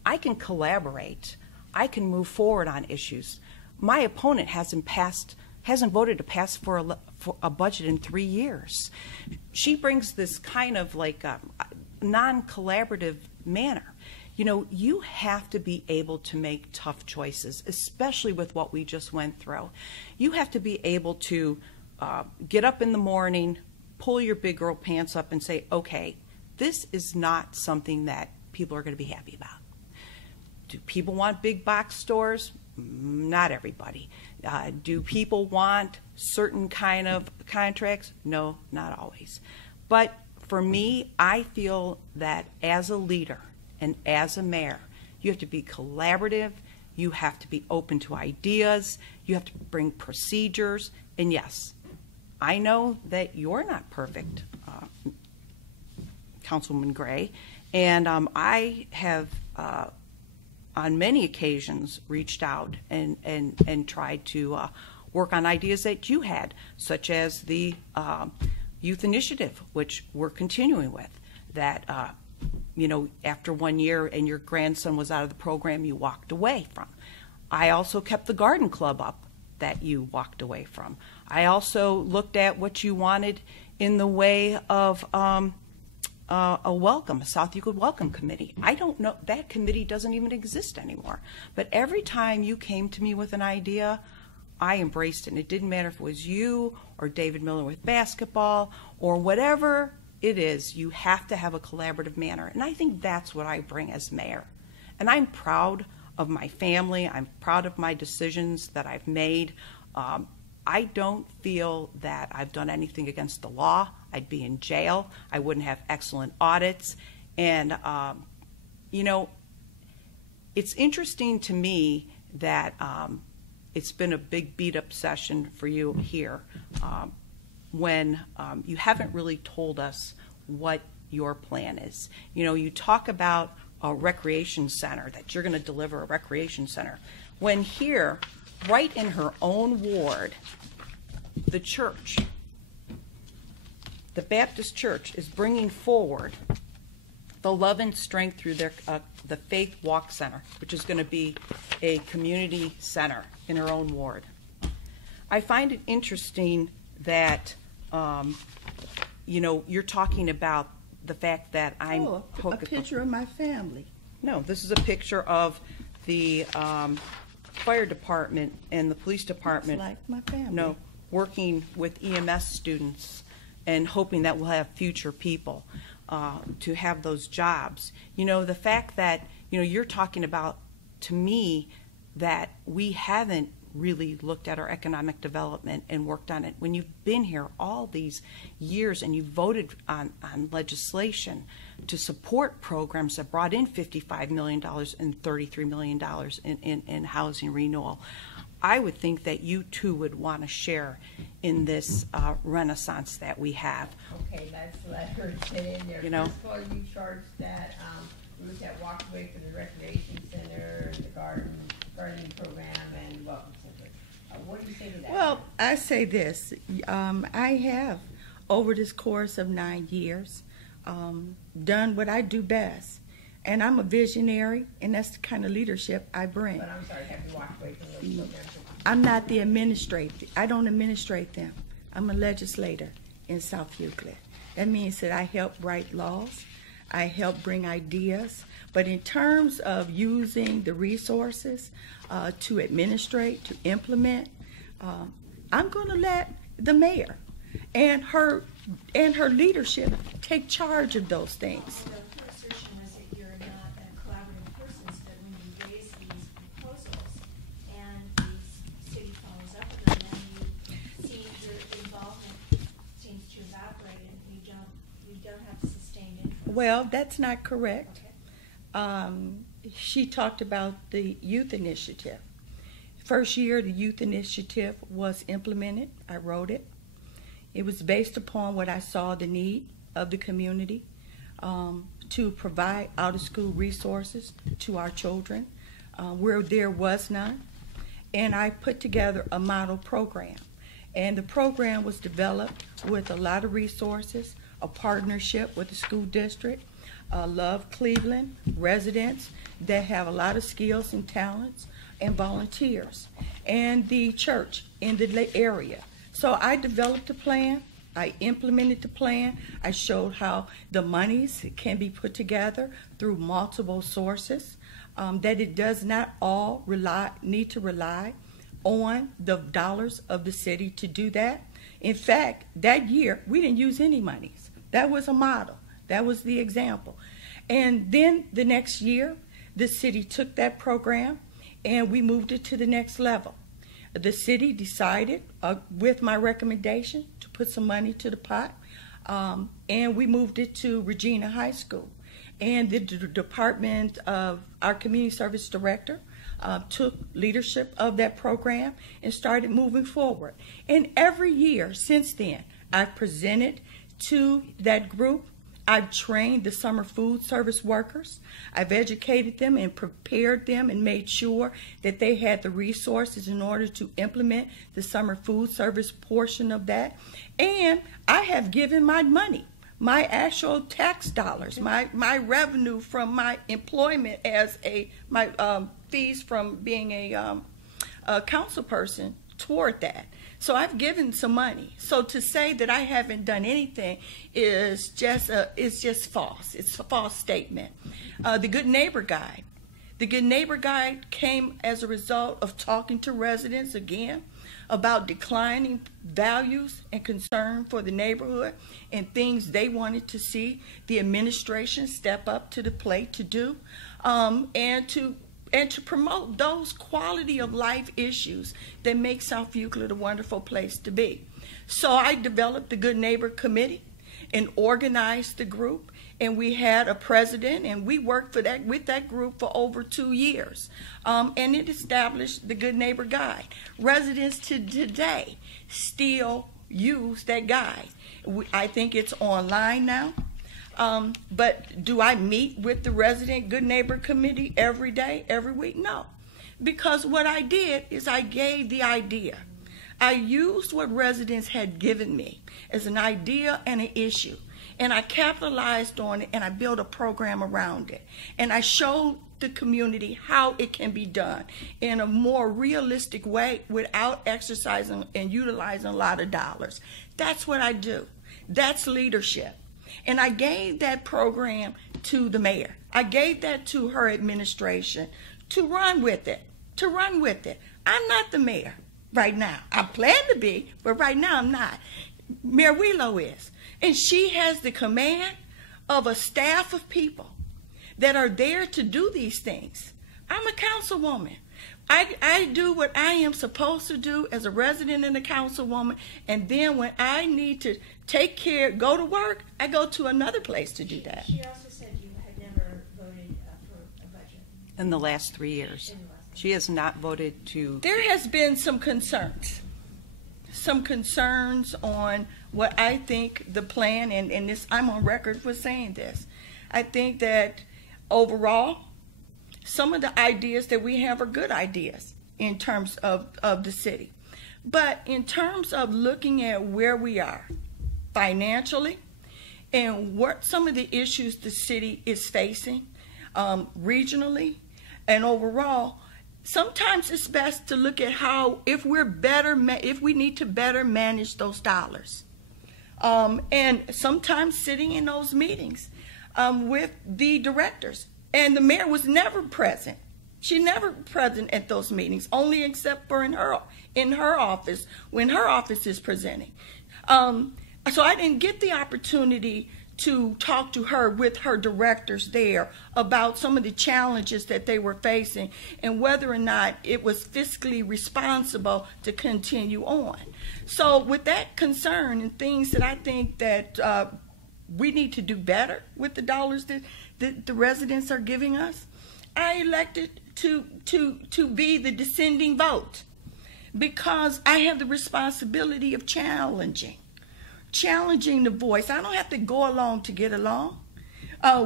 I can collaborate. I can move forward on issues. My opponent hasn't voted to pass for a budget in 3 years. She brings this kind of like a non-collaborative manner. You have to be able to make tough choices, especially with what we just went through. You have to be able to get up in the morning, pull your big girl pants up and say, okay, this is not something that people are going to be happy about. Do people want big box stores? Not everybody. Do people want certain kind of contracts? No, not always. But for me, I feel that as a leader and as a mayor, you have to be collaborative, you have to be open to ideas, you have to bring procedures, and yes, I know that you're not perfect, Councilwoman Gray, and I have on many occasions reached out and tried to work on ideas that you had, such as the youth initiative, which we're continuing with, that after 1 year and your grandson was out of the program, you walked away from. I also kept the garden club up that you walked away from. I also looked at what you wanted in the way of a South-Euclid Welcome Committee. I don't know, that committee doesn't even exist anymore. But every time you came to me with an idea, I embraced it. And it didn't matter if it was you or David Miller with basketball or whatever it is, you have to have a collaborative manner. And I think that's what I bring as mayor. And I'm proud of my family. I'm proud of my decisions that I've made. I don't feel that I've done anything against the law. I'd be in jail. I wouldn't have excellent audits. And, it's interesting to me that it's been a big beat-up session for you here when you haven't really told us what your plan is. You talk about a recreation center, that you're going to deliver a recreation center, when here, right in her own ward, the church, the Baptist Church, is bringing forward the Love and Strength through their the Faith Walk Center, which is going to be a community center in her own ward. I find it interesting that you're talking about the fact that I'm a picture of my family. No, this is a picture of the fire department and the police department. It's like my family. No, working with EMS students and hoping that we'll have future people to have those jobs. The fact that you're talking about, to me, that we haven't really looked at our economic development and worked on it. When you've been here all these years and you voted on legislation to support programs that brought in $55 million and $33 million in housing renewal, I would think that you too would want to share in this renaissance that we have. Okay, let's let her sit in there. You know? First of all, you charged that Ruth had walked away from the recreation center, the gardening program, and welcome center. What do you say to that? Well, I say this. I have, over this course of 9 years, done what I do best. And I'm a visionary, and that's the kind of leadership I bring. But I'm sorry, have you walked away from those programs? I'm not the administrator. I don't administrate them. I'm a legislator in South Euclid. That means that I help write laws. I help bring ideas. But in terms of using the resources to administrate, to implement, I'm going to let the mayor and her leadership take charge of those things. Well, her assertion was that you're not a collaborative person, so that when you raise these proposals and the city follows up with them, then you see your involvement seems to evaporate and you don't have sustained interest. Well, that's not correct. Okay. She talked about the youth initiative. First year the youth initiative was implemented. I wrote it. It was based upon what I saw the need of the community to provide out-of-school resources to our children where there was none. And I put together a model program. And the program was developed with a lot of resources, a partnership with the school district, Love Cleveland residents that have a lot of skills and talents, and volunteers, and the church in the area. So I developed a plan. I implemented the plan. I showed how the monies can be put together through multiple sources, that it does not all need to rely on the dollars of the city to do that. In fact, that year, we didn't use any monies. That was a model. That was the example. And then the next year, the city took that program and we moved it to the next level. The city decided, with my recommendation, to put some money to the pot, and we moved it to Regina High School. And the department of our community service director took leadership of that program and started moving forward. And every year since then, I've presented to that group. I've trained the summer food service workers. I've educated them and prepared them and made sure that they had the resources in order to implement the summer food service portion of that. And I have given my money, my actual tax dollars, my revenue from my employment as my fees from being a council person toward that. So I've given some money. So to say that I haven't done anything is just false. It's a false statement. The Good Neighbor Guide. The Good Neighbor Guide came as a result of talking to residents again about declining values and concern for the neighborhood and things they wanted to see the administration step up to the plate to do, and to promote those quality of life issues that make South Euclid a wonderful place to be. So I developed the Good Neighbor Committee and organized the group, and we had a president, and we worked with that group for over 2 years. And it established the Good Neighbor Guide. Residents to today still use that guide. I think it's online now. But do I meet with the resident Good Neighbor Committee every day, every week? No. Because what I did is I gave the idea. I used what residents had given me as an idea and an issue. And I capitalized on it and I built a program around it. And I showed the community how it can be done in a more realistic way without exercising and utilizing a lot of dollars. That's what I do. That's leadership. And I gave that program to the mayor. I gave that to her administration to run with it, I'm not the mayor right now. I plan to be, but right now I'm not. Mayor Welo is. And she has the command of a staff of people that are there to do these things. I'm a councilwoman. I do what I am supposed to do as a resident and a councilwoman, and then when I need to go to work, I go to another place to do that. She also said you had never voted for a budget. In the last 3 years. In the last She has not voted to. There has been some concerns on what I think the plan, and this, I'm on record for saying this. I think that overall, some of the ideas that we have are good ideas in terms of the city. But in terms of looking at where we are financially and what some of the issues the city is facing regionally and overall, sometimes it's best to look at how, if we need to better manage those dollars. And sometimes sitting in those meetings with the directors. And the mayor was never present. She never present at those meetings, only except for in her office when her office is presenting. So I didn't get the opportunity to talk to her with her directors there about some of the challenges that they were facing and whether or not it was fiscally responsible to continue on. So with that concern and things that I think that we need to do better with the dollars that the residents are giving us, I elected to be the dissenting vote because I have the responsibility of challenging the voice. I don't have to go along to get along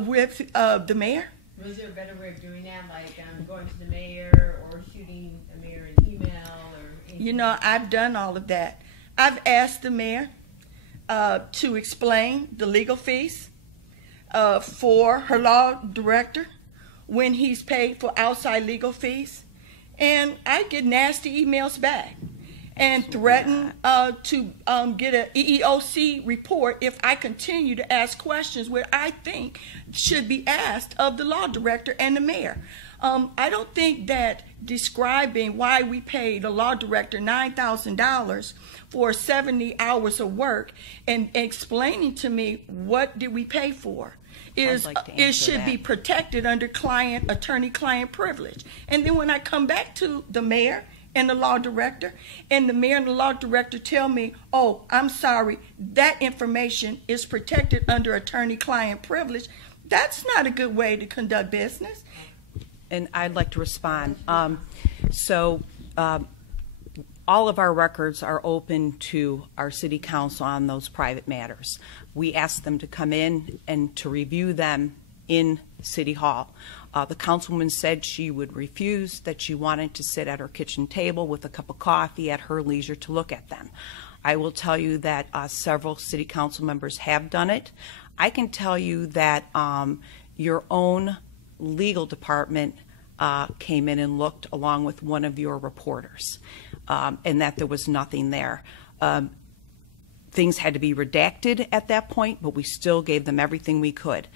with the mayor. Was there a better way of doing that, like going to the mayor or shooting the mayor an email or anything? You know, I've done all of that. I've asked the mayor to explain the legal fees for her law director when he's paid for outside legal fees. And I get nasty emails back and threaten to get an EEOC report if I continue to ask questions where I think should be asked of the law director and the mayor. I don't think that describing why we paid the law director $9,000 for 70 hours of work and explaining to me what did we pay for it should be protected under attorney-client privilege. And then when I come back to the mayor and the law director, and the mayor and the law director tell me, oh, I'm sorry, that information is protected under attorney-client privilege, that's not a good way to conduct business. And I'd like to respond. All of our records are open to our city council on those private matters. We asked them to come in and to review them in City Hall. The councilwoman said she would refuse, that she wanted to sit at her kitchen table with a cup of coffee at her leisure to look at them. I will tell you that several city council members have done it. I can tell you that your own legal department came in and looked along with one of your reporters, and that there was nothing there. Things had to be redacted at that point, but we still gave them everything we could.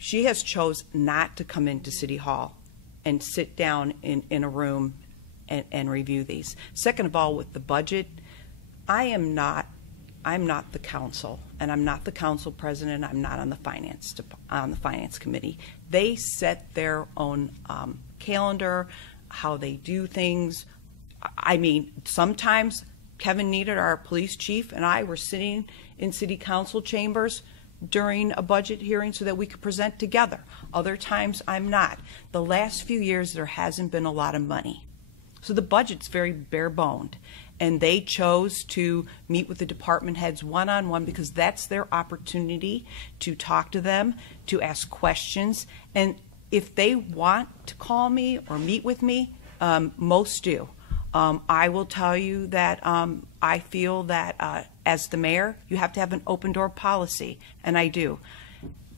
She has chose not to come into City Hall and sit down in a room and review these. Second of all, with the budget, I'm not the council, and I'm not the council president. I'm not on the finance committee. They set their own calendar, how they do things. I mean, sometimes Kevin Needed, our police chief, and I were sitting in city council chambers during a budget hearing so that we could present together. Other times I'm not. The last few years there hasn't been a lot of money. So the budget's very bare-boned. And they chose to meet with the department heads one-on-one because that's their opportunity to talk to them, to ask questions. And if they want to call me or meet with me, most do. I will tell you that I feel that as the mayor, you have to have an open door policy, and I do.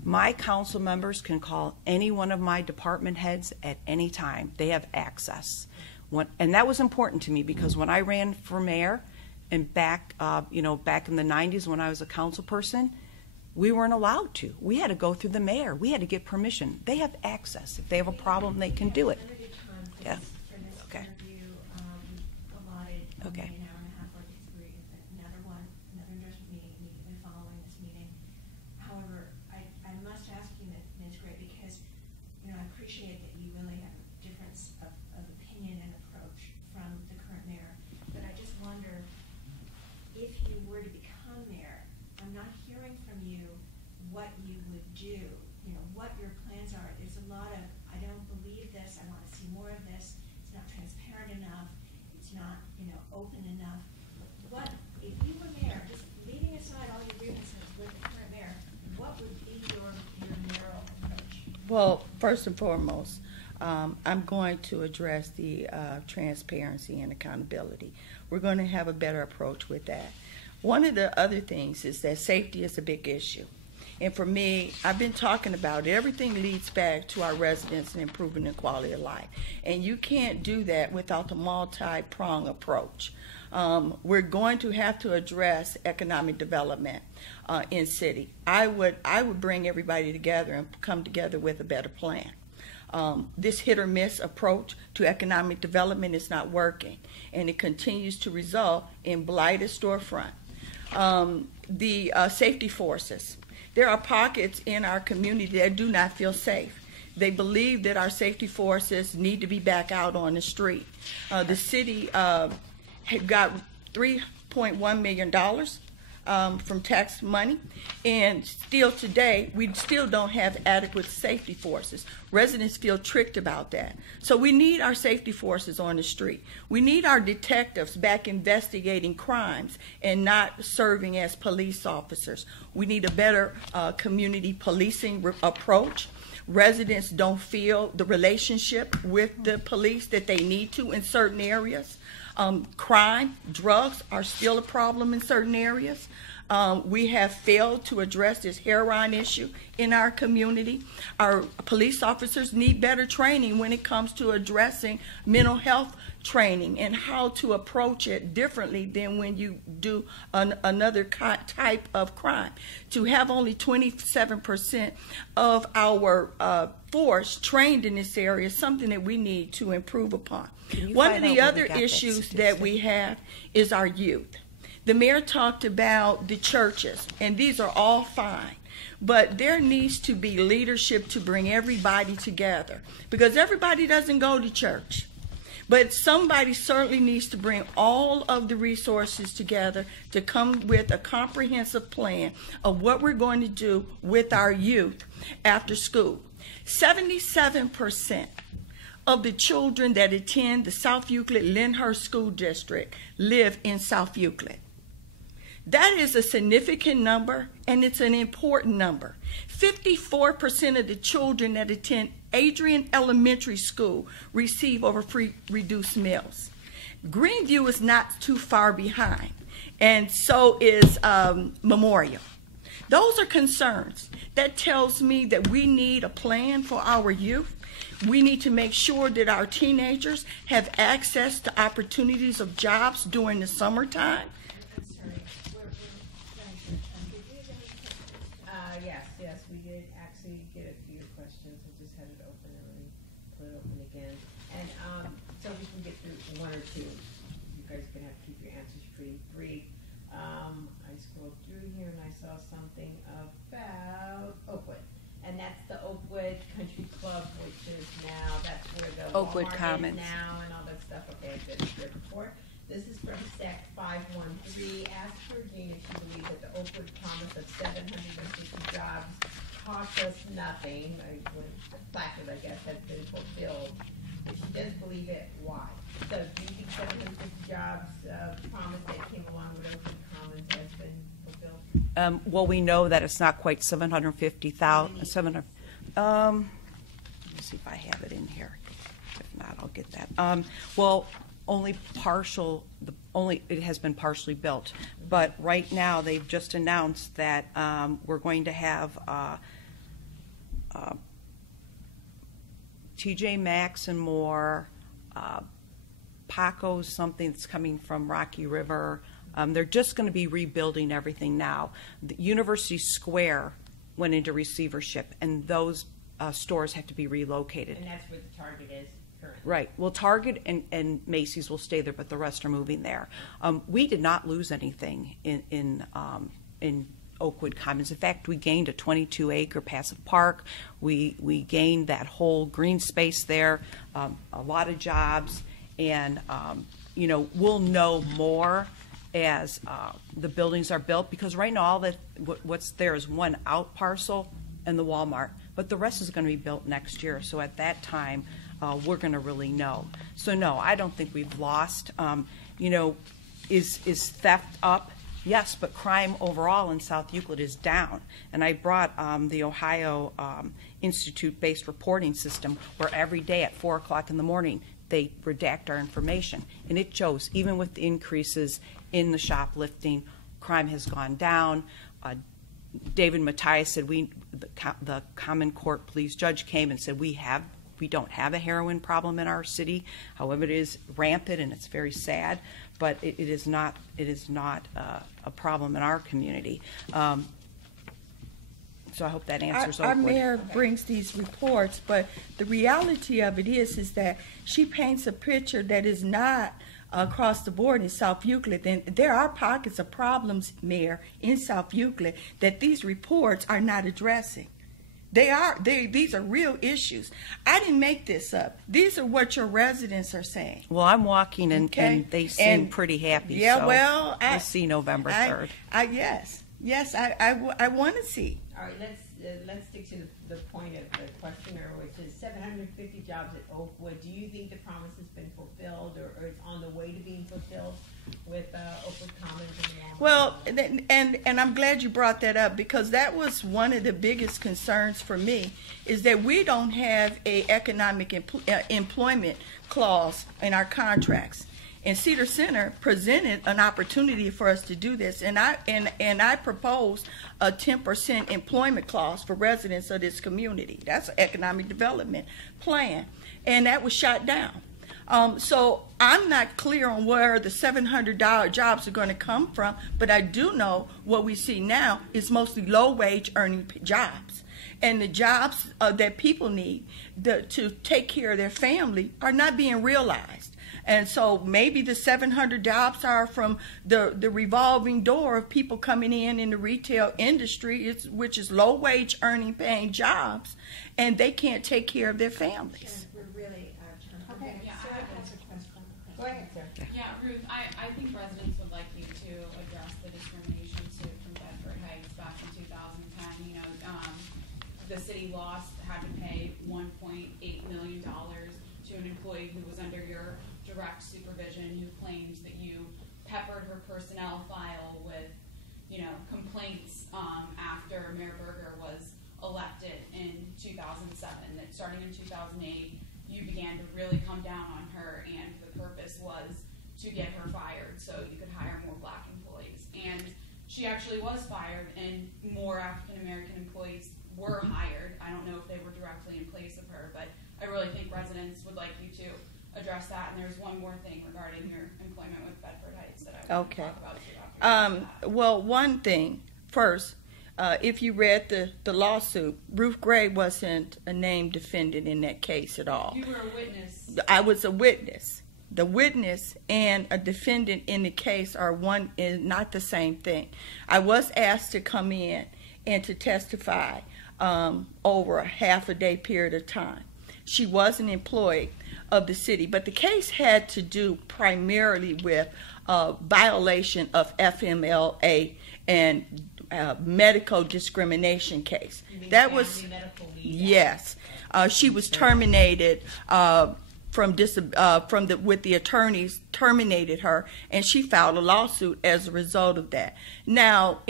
My council members can call any one of my department heads at any time. They have access. And that was important to me because when I ran for mayor and back in the 90s when I was a council person, we weren't allowed to. We had to go through the mayor. We had to get permission. They have access. If they have a problem, they can do it. Yeah. Okay. Okay. An hour and a half or another endorsement meeting immediately following this meeting. However, I must ask you, Ms. Gray, because I appreciate that you really have a difference of opinion opinion and approach from the current mayor, but I just wonder if you were to become mayor, I'm not hearing from you what you would do, you know, what your plans are. There's a lot of, I don't believe this, I want to see more of this, it's not transparent enough, it's not, you know, open enough. What, if you were mayor, just leaving aside all your grievances with the current mayor, what would be your mayoral approach? Well, first and foremost, I'm going to address the transparency and accountability. We're going to have a better approach with that. One of the other things is that safety is a big issue. And for me, I've been talking about it. Everything leads back to our residents and improving the quality of life. And you can't do that without the multi-pronged approach. We're going to have to address economic development in city. I would bring everybody together and come together with a better plan. This hit or miss approach to economic development is not working, and it continues to result in blighted storefront. The safety forces. There are pockets in our community that do not feel safe. They believe that our safety forces need to be back out on the street. The city had got $3.1 million from tax money, and still today we still don't have adequate safety forces. Residents feel tricked about that. So we need our safety forces on the street. We need our detectives back investigating crimes and not serving as police officers. We need a better community policing approach. Residents don't feel the relationship with the police that they need to in certain areas. Crime, drugs are still a problem in certain areas. We have failed to address this heroin issue in our community. Our police officers need better training when it comes to addressing mental health training and how to approach it differently than when you do another type of crime. To have only 27% of our force trained in this area is something that we need to improve upon. One of the other issues that we have is our youth. The mayor talked about the churches, and these are all fine, but there needs to be leadership to bring everybody together, because everybody doesn't go to church. But somebody certainly needs to bring all of the resources together to come with a comprehensive plan of what we're going to do with our youth after school. 77% of the children that attend the South Euclid-Lyndhurst School District live in South Euclid. That is a significant number, and it's an important number. 54% of the children that attend Adrian Elementary School receive over free reduced meals. Greenview is not too far behind, and so is Memorial. Those are concerns. That tells me that we need a plan for our youth. We need to make sure that our teenagers have access to opportunities of jobs during the summertime. I'm sorry, we're running short on time. Did you have any questions? Yes, we did actually get a few questions. I just had it open and let me put it open again. And so we can get through one or two. You guys are going to have to keep your answers pretty brief. I scrolled through here and I saw something about Oakwood. And that's the Oakwood Country Club, which is now, that's where the Oakwood Walmart Commons is now and all that stuff. Okay, good. Good report. This is from SEC 513. Ask Georgine if she believes that the Oakwood promise of 750 jobs cost us nothing. The placard, I guess, has been fulfilled. If she does believe it, why? So do you think 750 jobs promise that came along with Oakwood Commons has been fulfilled? Well, we know that it's not quite 750,000. Let me see if I have it in here. If not, I'll get that. Well, only it has been partially built, but right now they've just announced that we're going to have TJ Maxx and more, Paco's something that's coming from Rocky River. They're just going to be rebuilding everything now. The University Square went into receivership, and those stores have to be relocated. And that's where the Target is currently. Right. Well, Target and Macy's will stay there, but the rest are moving there. We did not lose anything in Oakwood Commons. In fact, we gained a 22-acre passive park. We gained that whole green space there, a lot of jobs, and we'll know more as the buildings are built, because right now all that what's there is one out parcel and the Walmart, but the rest is going to be built next year. So at that time, we're going to really know. So no, I don't think we've lost. Is theft up? Yes, but crime overall in South Euclid is down. And I brought the Ohio Institute-based reporting system, where every day at 4 o'clock in the morning they redact our information, and it shows even with the increases in the shoplifting, crime has gone down. David Mattias said the Common Court police judge came and said we don't have a heroin problem in our city. However, it is rampant and it's very sad, but it is not a problem in our community. So I hope that answers our mayor brings these reports, but the reality of it is that she paints a picture that is not across the board in South Euclid. And there are pockets of problems, Mayor, in South Euclid that these reports are not addressing. These are real issues. I didn't make this up. These are what your residents are saying. Well, I'm walking and they seem pretty happy. Yeah, so well, we'll see November 3rd. Yes, I want to see. All right, let's stick to the point of the questioner, which is 750 jobs at Oakwood. Do you think the promise has been fulfilled, or it's on the way to being fulfilled with Oakwood Commons and Walmart? Well, and I'm glad you brought that up, because that was one of the biggest concerns for me, is that we don't have a economic employment clause in our contracts. And Cedar Center presented an opportunity for us to do this, and I proposed a 10% employment clause for residents of this community. That's an economic development plan, and that was shot down. So I'm not clear on where the $700 jobs are going to come from, but I do know what we see now is mostly low-wage earning jobs. And the jobs that people need to take care of their family are not being realized. And so maybe the 700 jobs are from the revolving door of people coming in the retail industry, which is low-wage earning paying jobs, and they can't take care of their families. We're really out of time. Okay, yeah, Sarah has a question. Go ahead, sir. Yeah, Ruth, I think residents would like you to address the discrimination suit from Bedford Heights back in 2010. The city had to pay $1.8 million to an employee who was under your direct supervision, who claims that you peppered her personnel file with, complaints after Mayor Berger was elected in 2007. That starting in 2008, you began to really come down on her, and the purpose was to get her fired so you could hire more black employees. And she actually was fired, and more African American employees were hired. I don't know if they were directly in place of her, but I really think residents would like you to address that. And there's one more thing regarding your employment with Bedford Heights that I want to talk about too. Well, one thing first, if you read the lawsuit, Ruth Gray wasn't a named defendant in that case at all. You were a witness. I was a witness. The witness and a defendant in the case are not the same thing. I was asked to come in and to testify over a half-a-day period of time. She was an employee of the city, but the case had to do primarily with violation of FMLA and medical discrimination case. You mean that was medical leave? Yes. She was terminated with the attorneys terminated her, and she filed a lawsuit as a result of that. Now,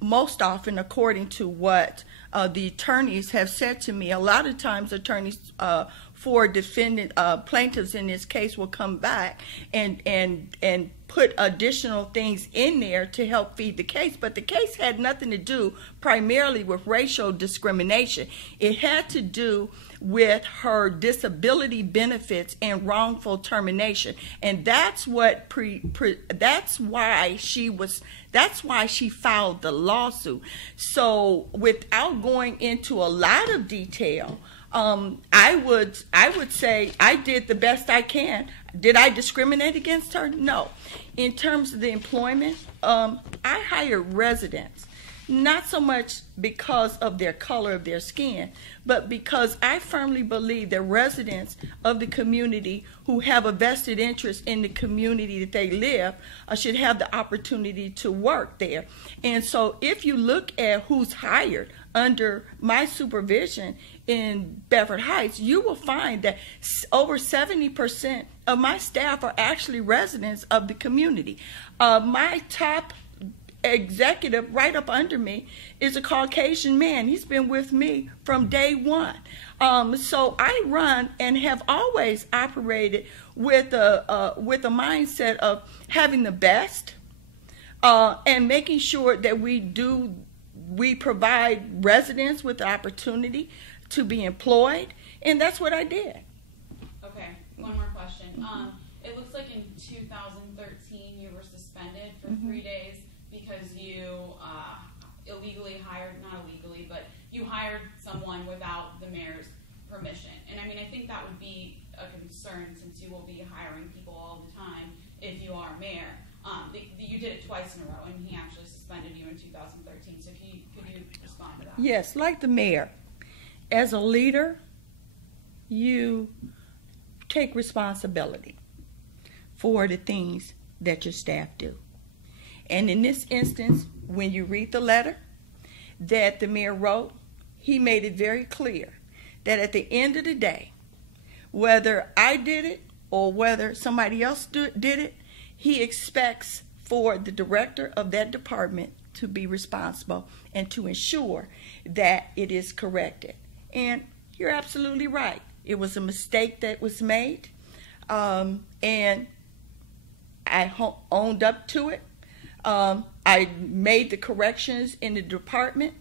most often, according to what the attorneys have said to me, a lot of times attorneys for plaintiffs in this case will come back and put additional things in there to help feed the case. But the case had nothing to do primarily with racial discrimination. It had to do with her disability benefits and wrongful termination, and that's why she filed the lawsuit. So, without going into a lot of detail, I would say I did the best I can. Did I discriminate against her? No. In terms of the employment, I hired residents not so much because of their color of their skin, but because I firmly believe that residents of the community who have a vested interest in the community that they live should have the opportunity to work there. And so if you look at who's hired under my supervision in Bedford Heights, you will find that over 70% of my staff are actually residents of the community. My top executive right up under me is a Caucasian man. He's been with me from day one. So I run and have always operated with a mindset of having the best and making sure that we provide residents with the opportunity to be employed, and that's what I did. Okay, one more question. It looks like in 2013 you were suspended for 3 days because you illegally hired, not illegally, but you hired someone without the mayor's permission. And I mean, I think that would be a concern since you will be hiring people all the time if you are mayor. You did it twice in a row, and he actually suspended you in 2013. So could you respond to that? Yes, like the mayor. As a leader, you take responsibility for the things that your staff do. And in this instance, when you read the letter that the mayor wrote, he made it very clear that at the end of the day, whether I did it or whether somebody else did it, he expects for the director of that department to be responsible and to ensure that it is corrected. And you're absolutely right. It was a mistake that was made, and I owned up to it. I made the corrections in the department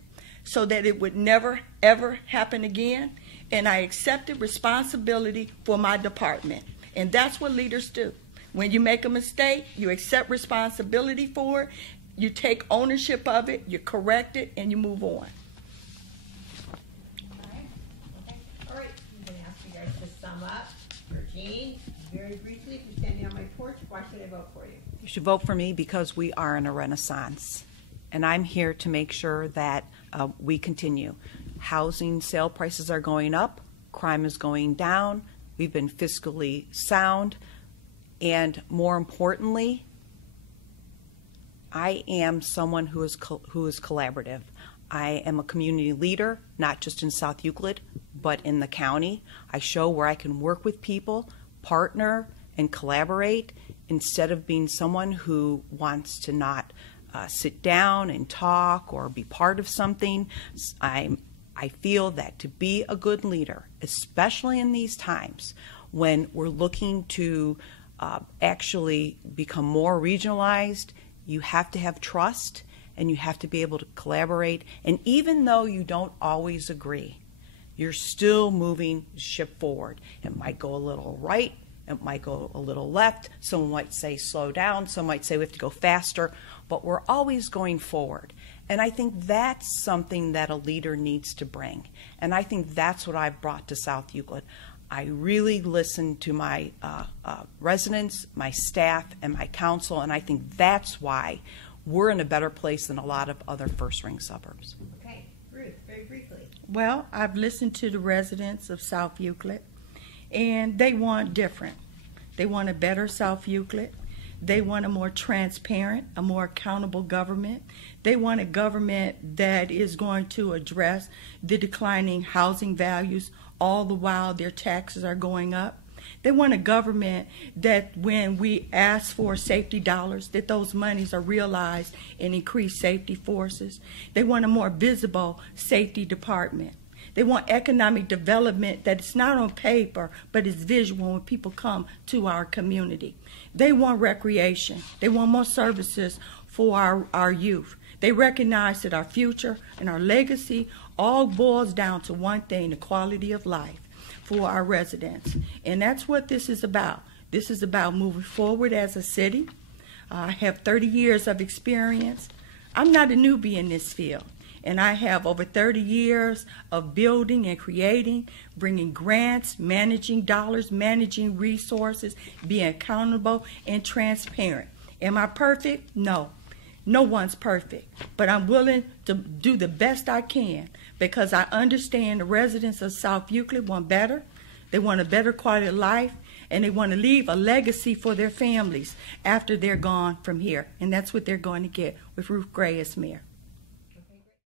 so that it would never, ever happen again, and I accepted responsibility for my department. And that's what leaders do. When you make a mistake, you accept responsibility for it, you take ownership of it, you correct it, and you move on. All right, I'm going to ask you guys to sum up. Georgine, very briefly, if you're standing on my porch, why should I vote for you? You should vote for me because we are in a renaissance, and I'm here to make sure that we continue. Housing sale prices are going up, crime is going down, we've been fiscally sound, and more importantly, I am someone who is collaborative. I am a community leader, not just in South Euclid, but in the county. I show where I can work with people, partner, and collaborate instead of being someone who wants to not sit down and talk or be part of something. I feel that to be a good leader, especially in these times when we're looking to actually become more regionalized, you have to have trust and you have to be able to collaborate. And even though you don't always agree, you're still moving the ship forward. It might go a little right, it might go a little left. Someone might say slow down, some might say we have to go faster, but we're always going forward. And I think that's something that a leader needs to bring. And I think that's what I've brought to South Euclid. I really listen to my residents, my staff, and my council, and I think that's why we're in a better place than a lot of other first-ring suburbs. Okay, Ruth, very briefly. Well, I've listened to the residents of South Euclid, and they want different. They want a better South Euclid. They want a more transparent, a more accountable government. They want a government that is going to address the declining housing values all the while their taxes are going up. They want a government that when we ask for safety dollars, that those monies are realized in increased safety forces. They want a more visible safety department. They want economic development that is not on paper, but is visual when people come to our community. They want recreation. They want more services for our youth. They recognize that our future and our legacy all boils down to one thing, the quality of life for our residents. And that's what this is about. This is about moving forward as a city. I have 30 years of experience. I'm not a newbie in this field. And I have over 30 years of building and creating, bringing grants, managing dollars, managing resources, being accountable and transparent. Am I perfect? No. No one's perfect, but I'm willing to do the best I can because I understand the residents of South Euclid want better. They want a better quality of life, and they want to leave a legacy for their families after they're gone from here. And that's what they're going to get with Ruth Gray as mayor.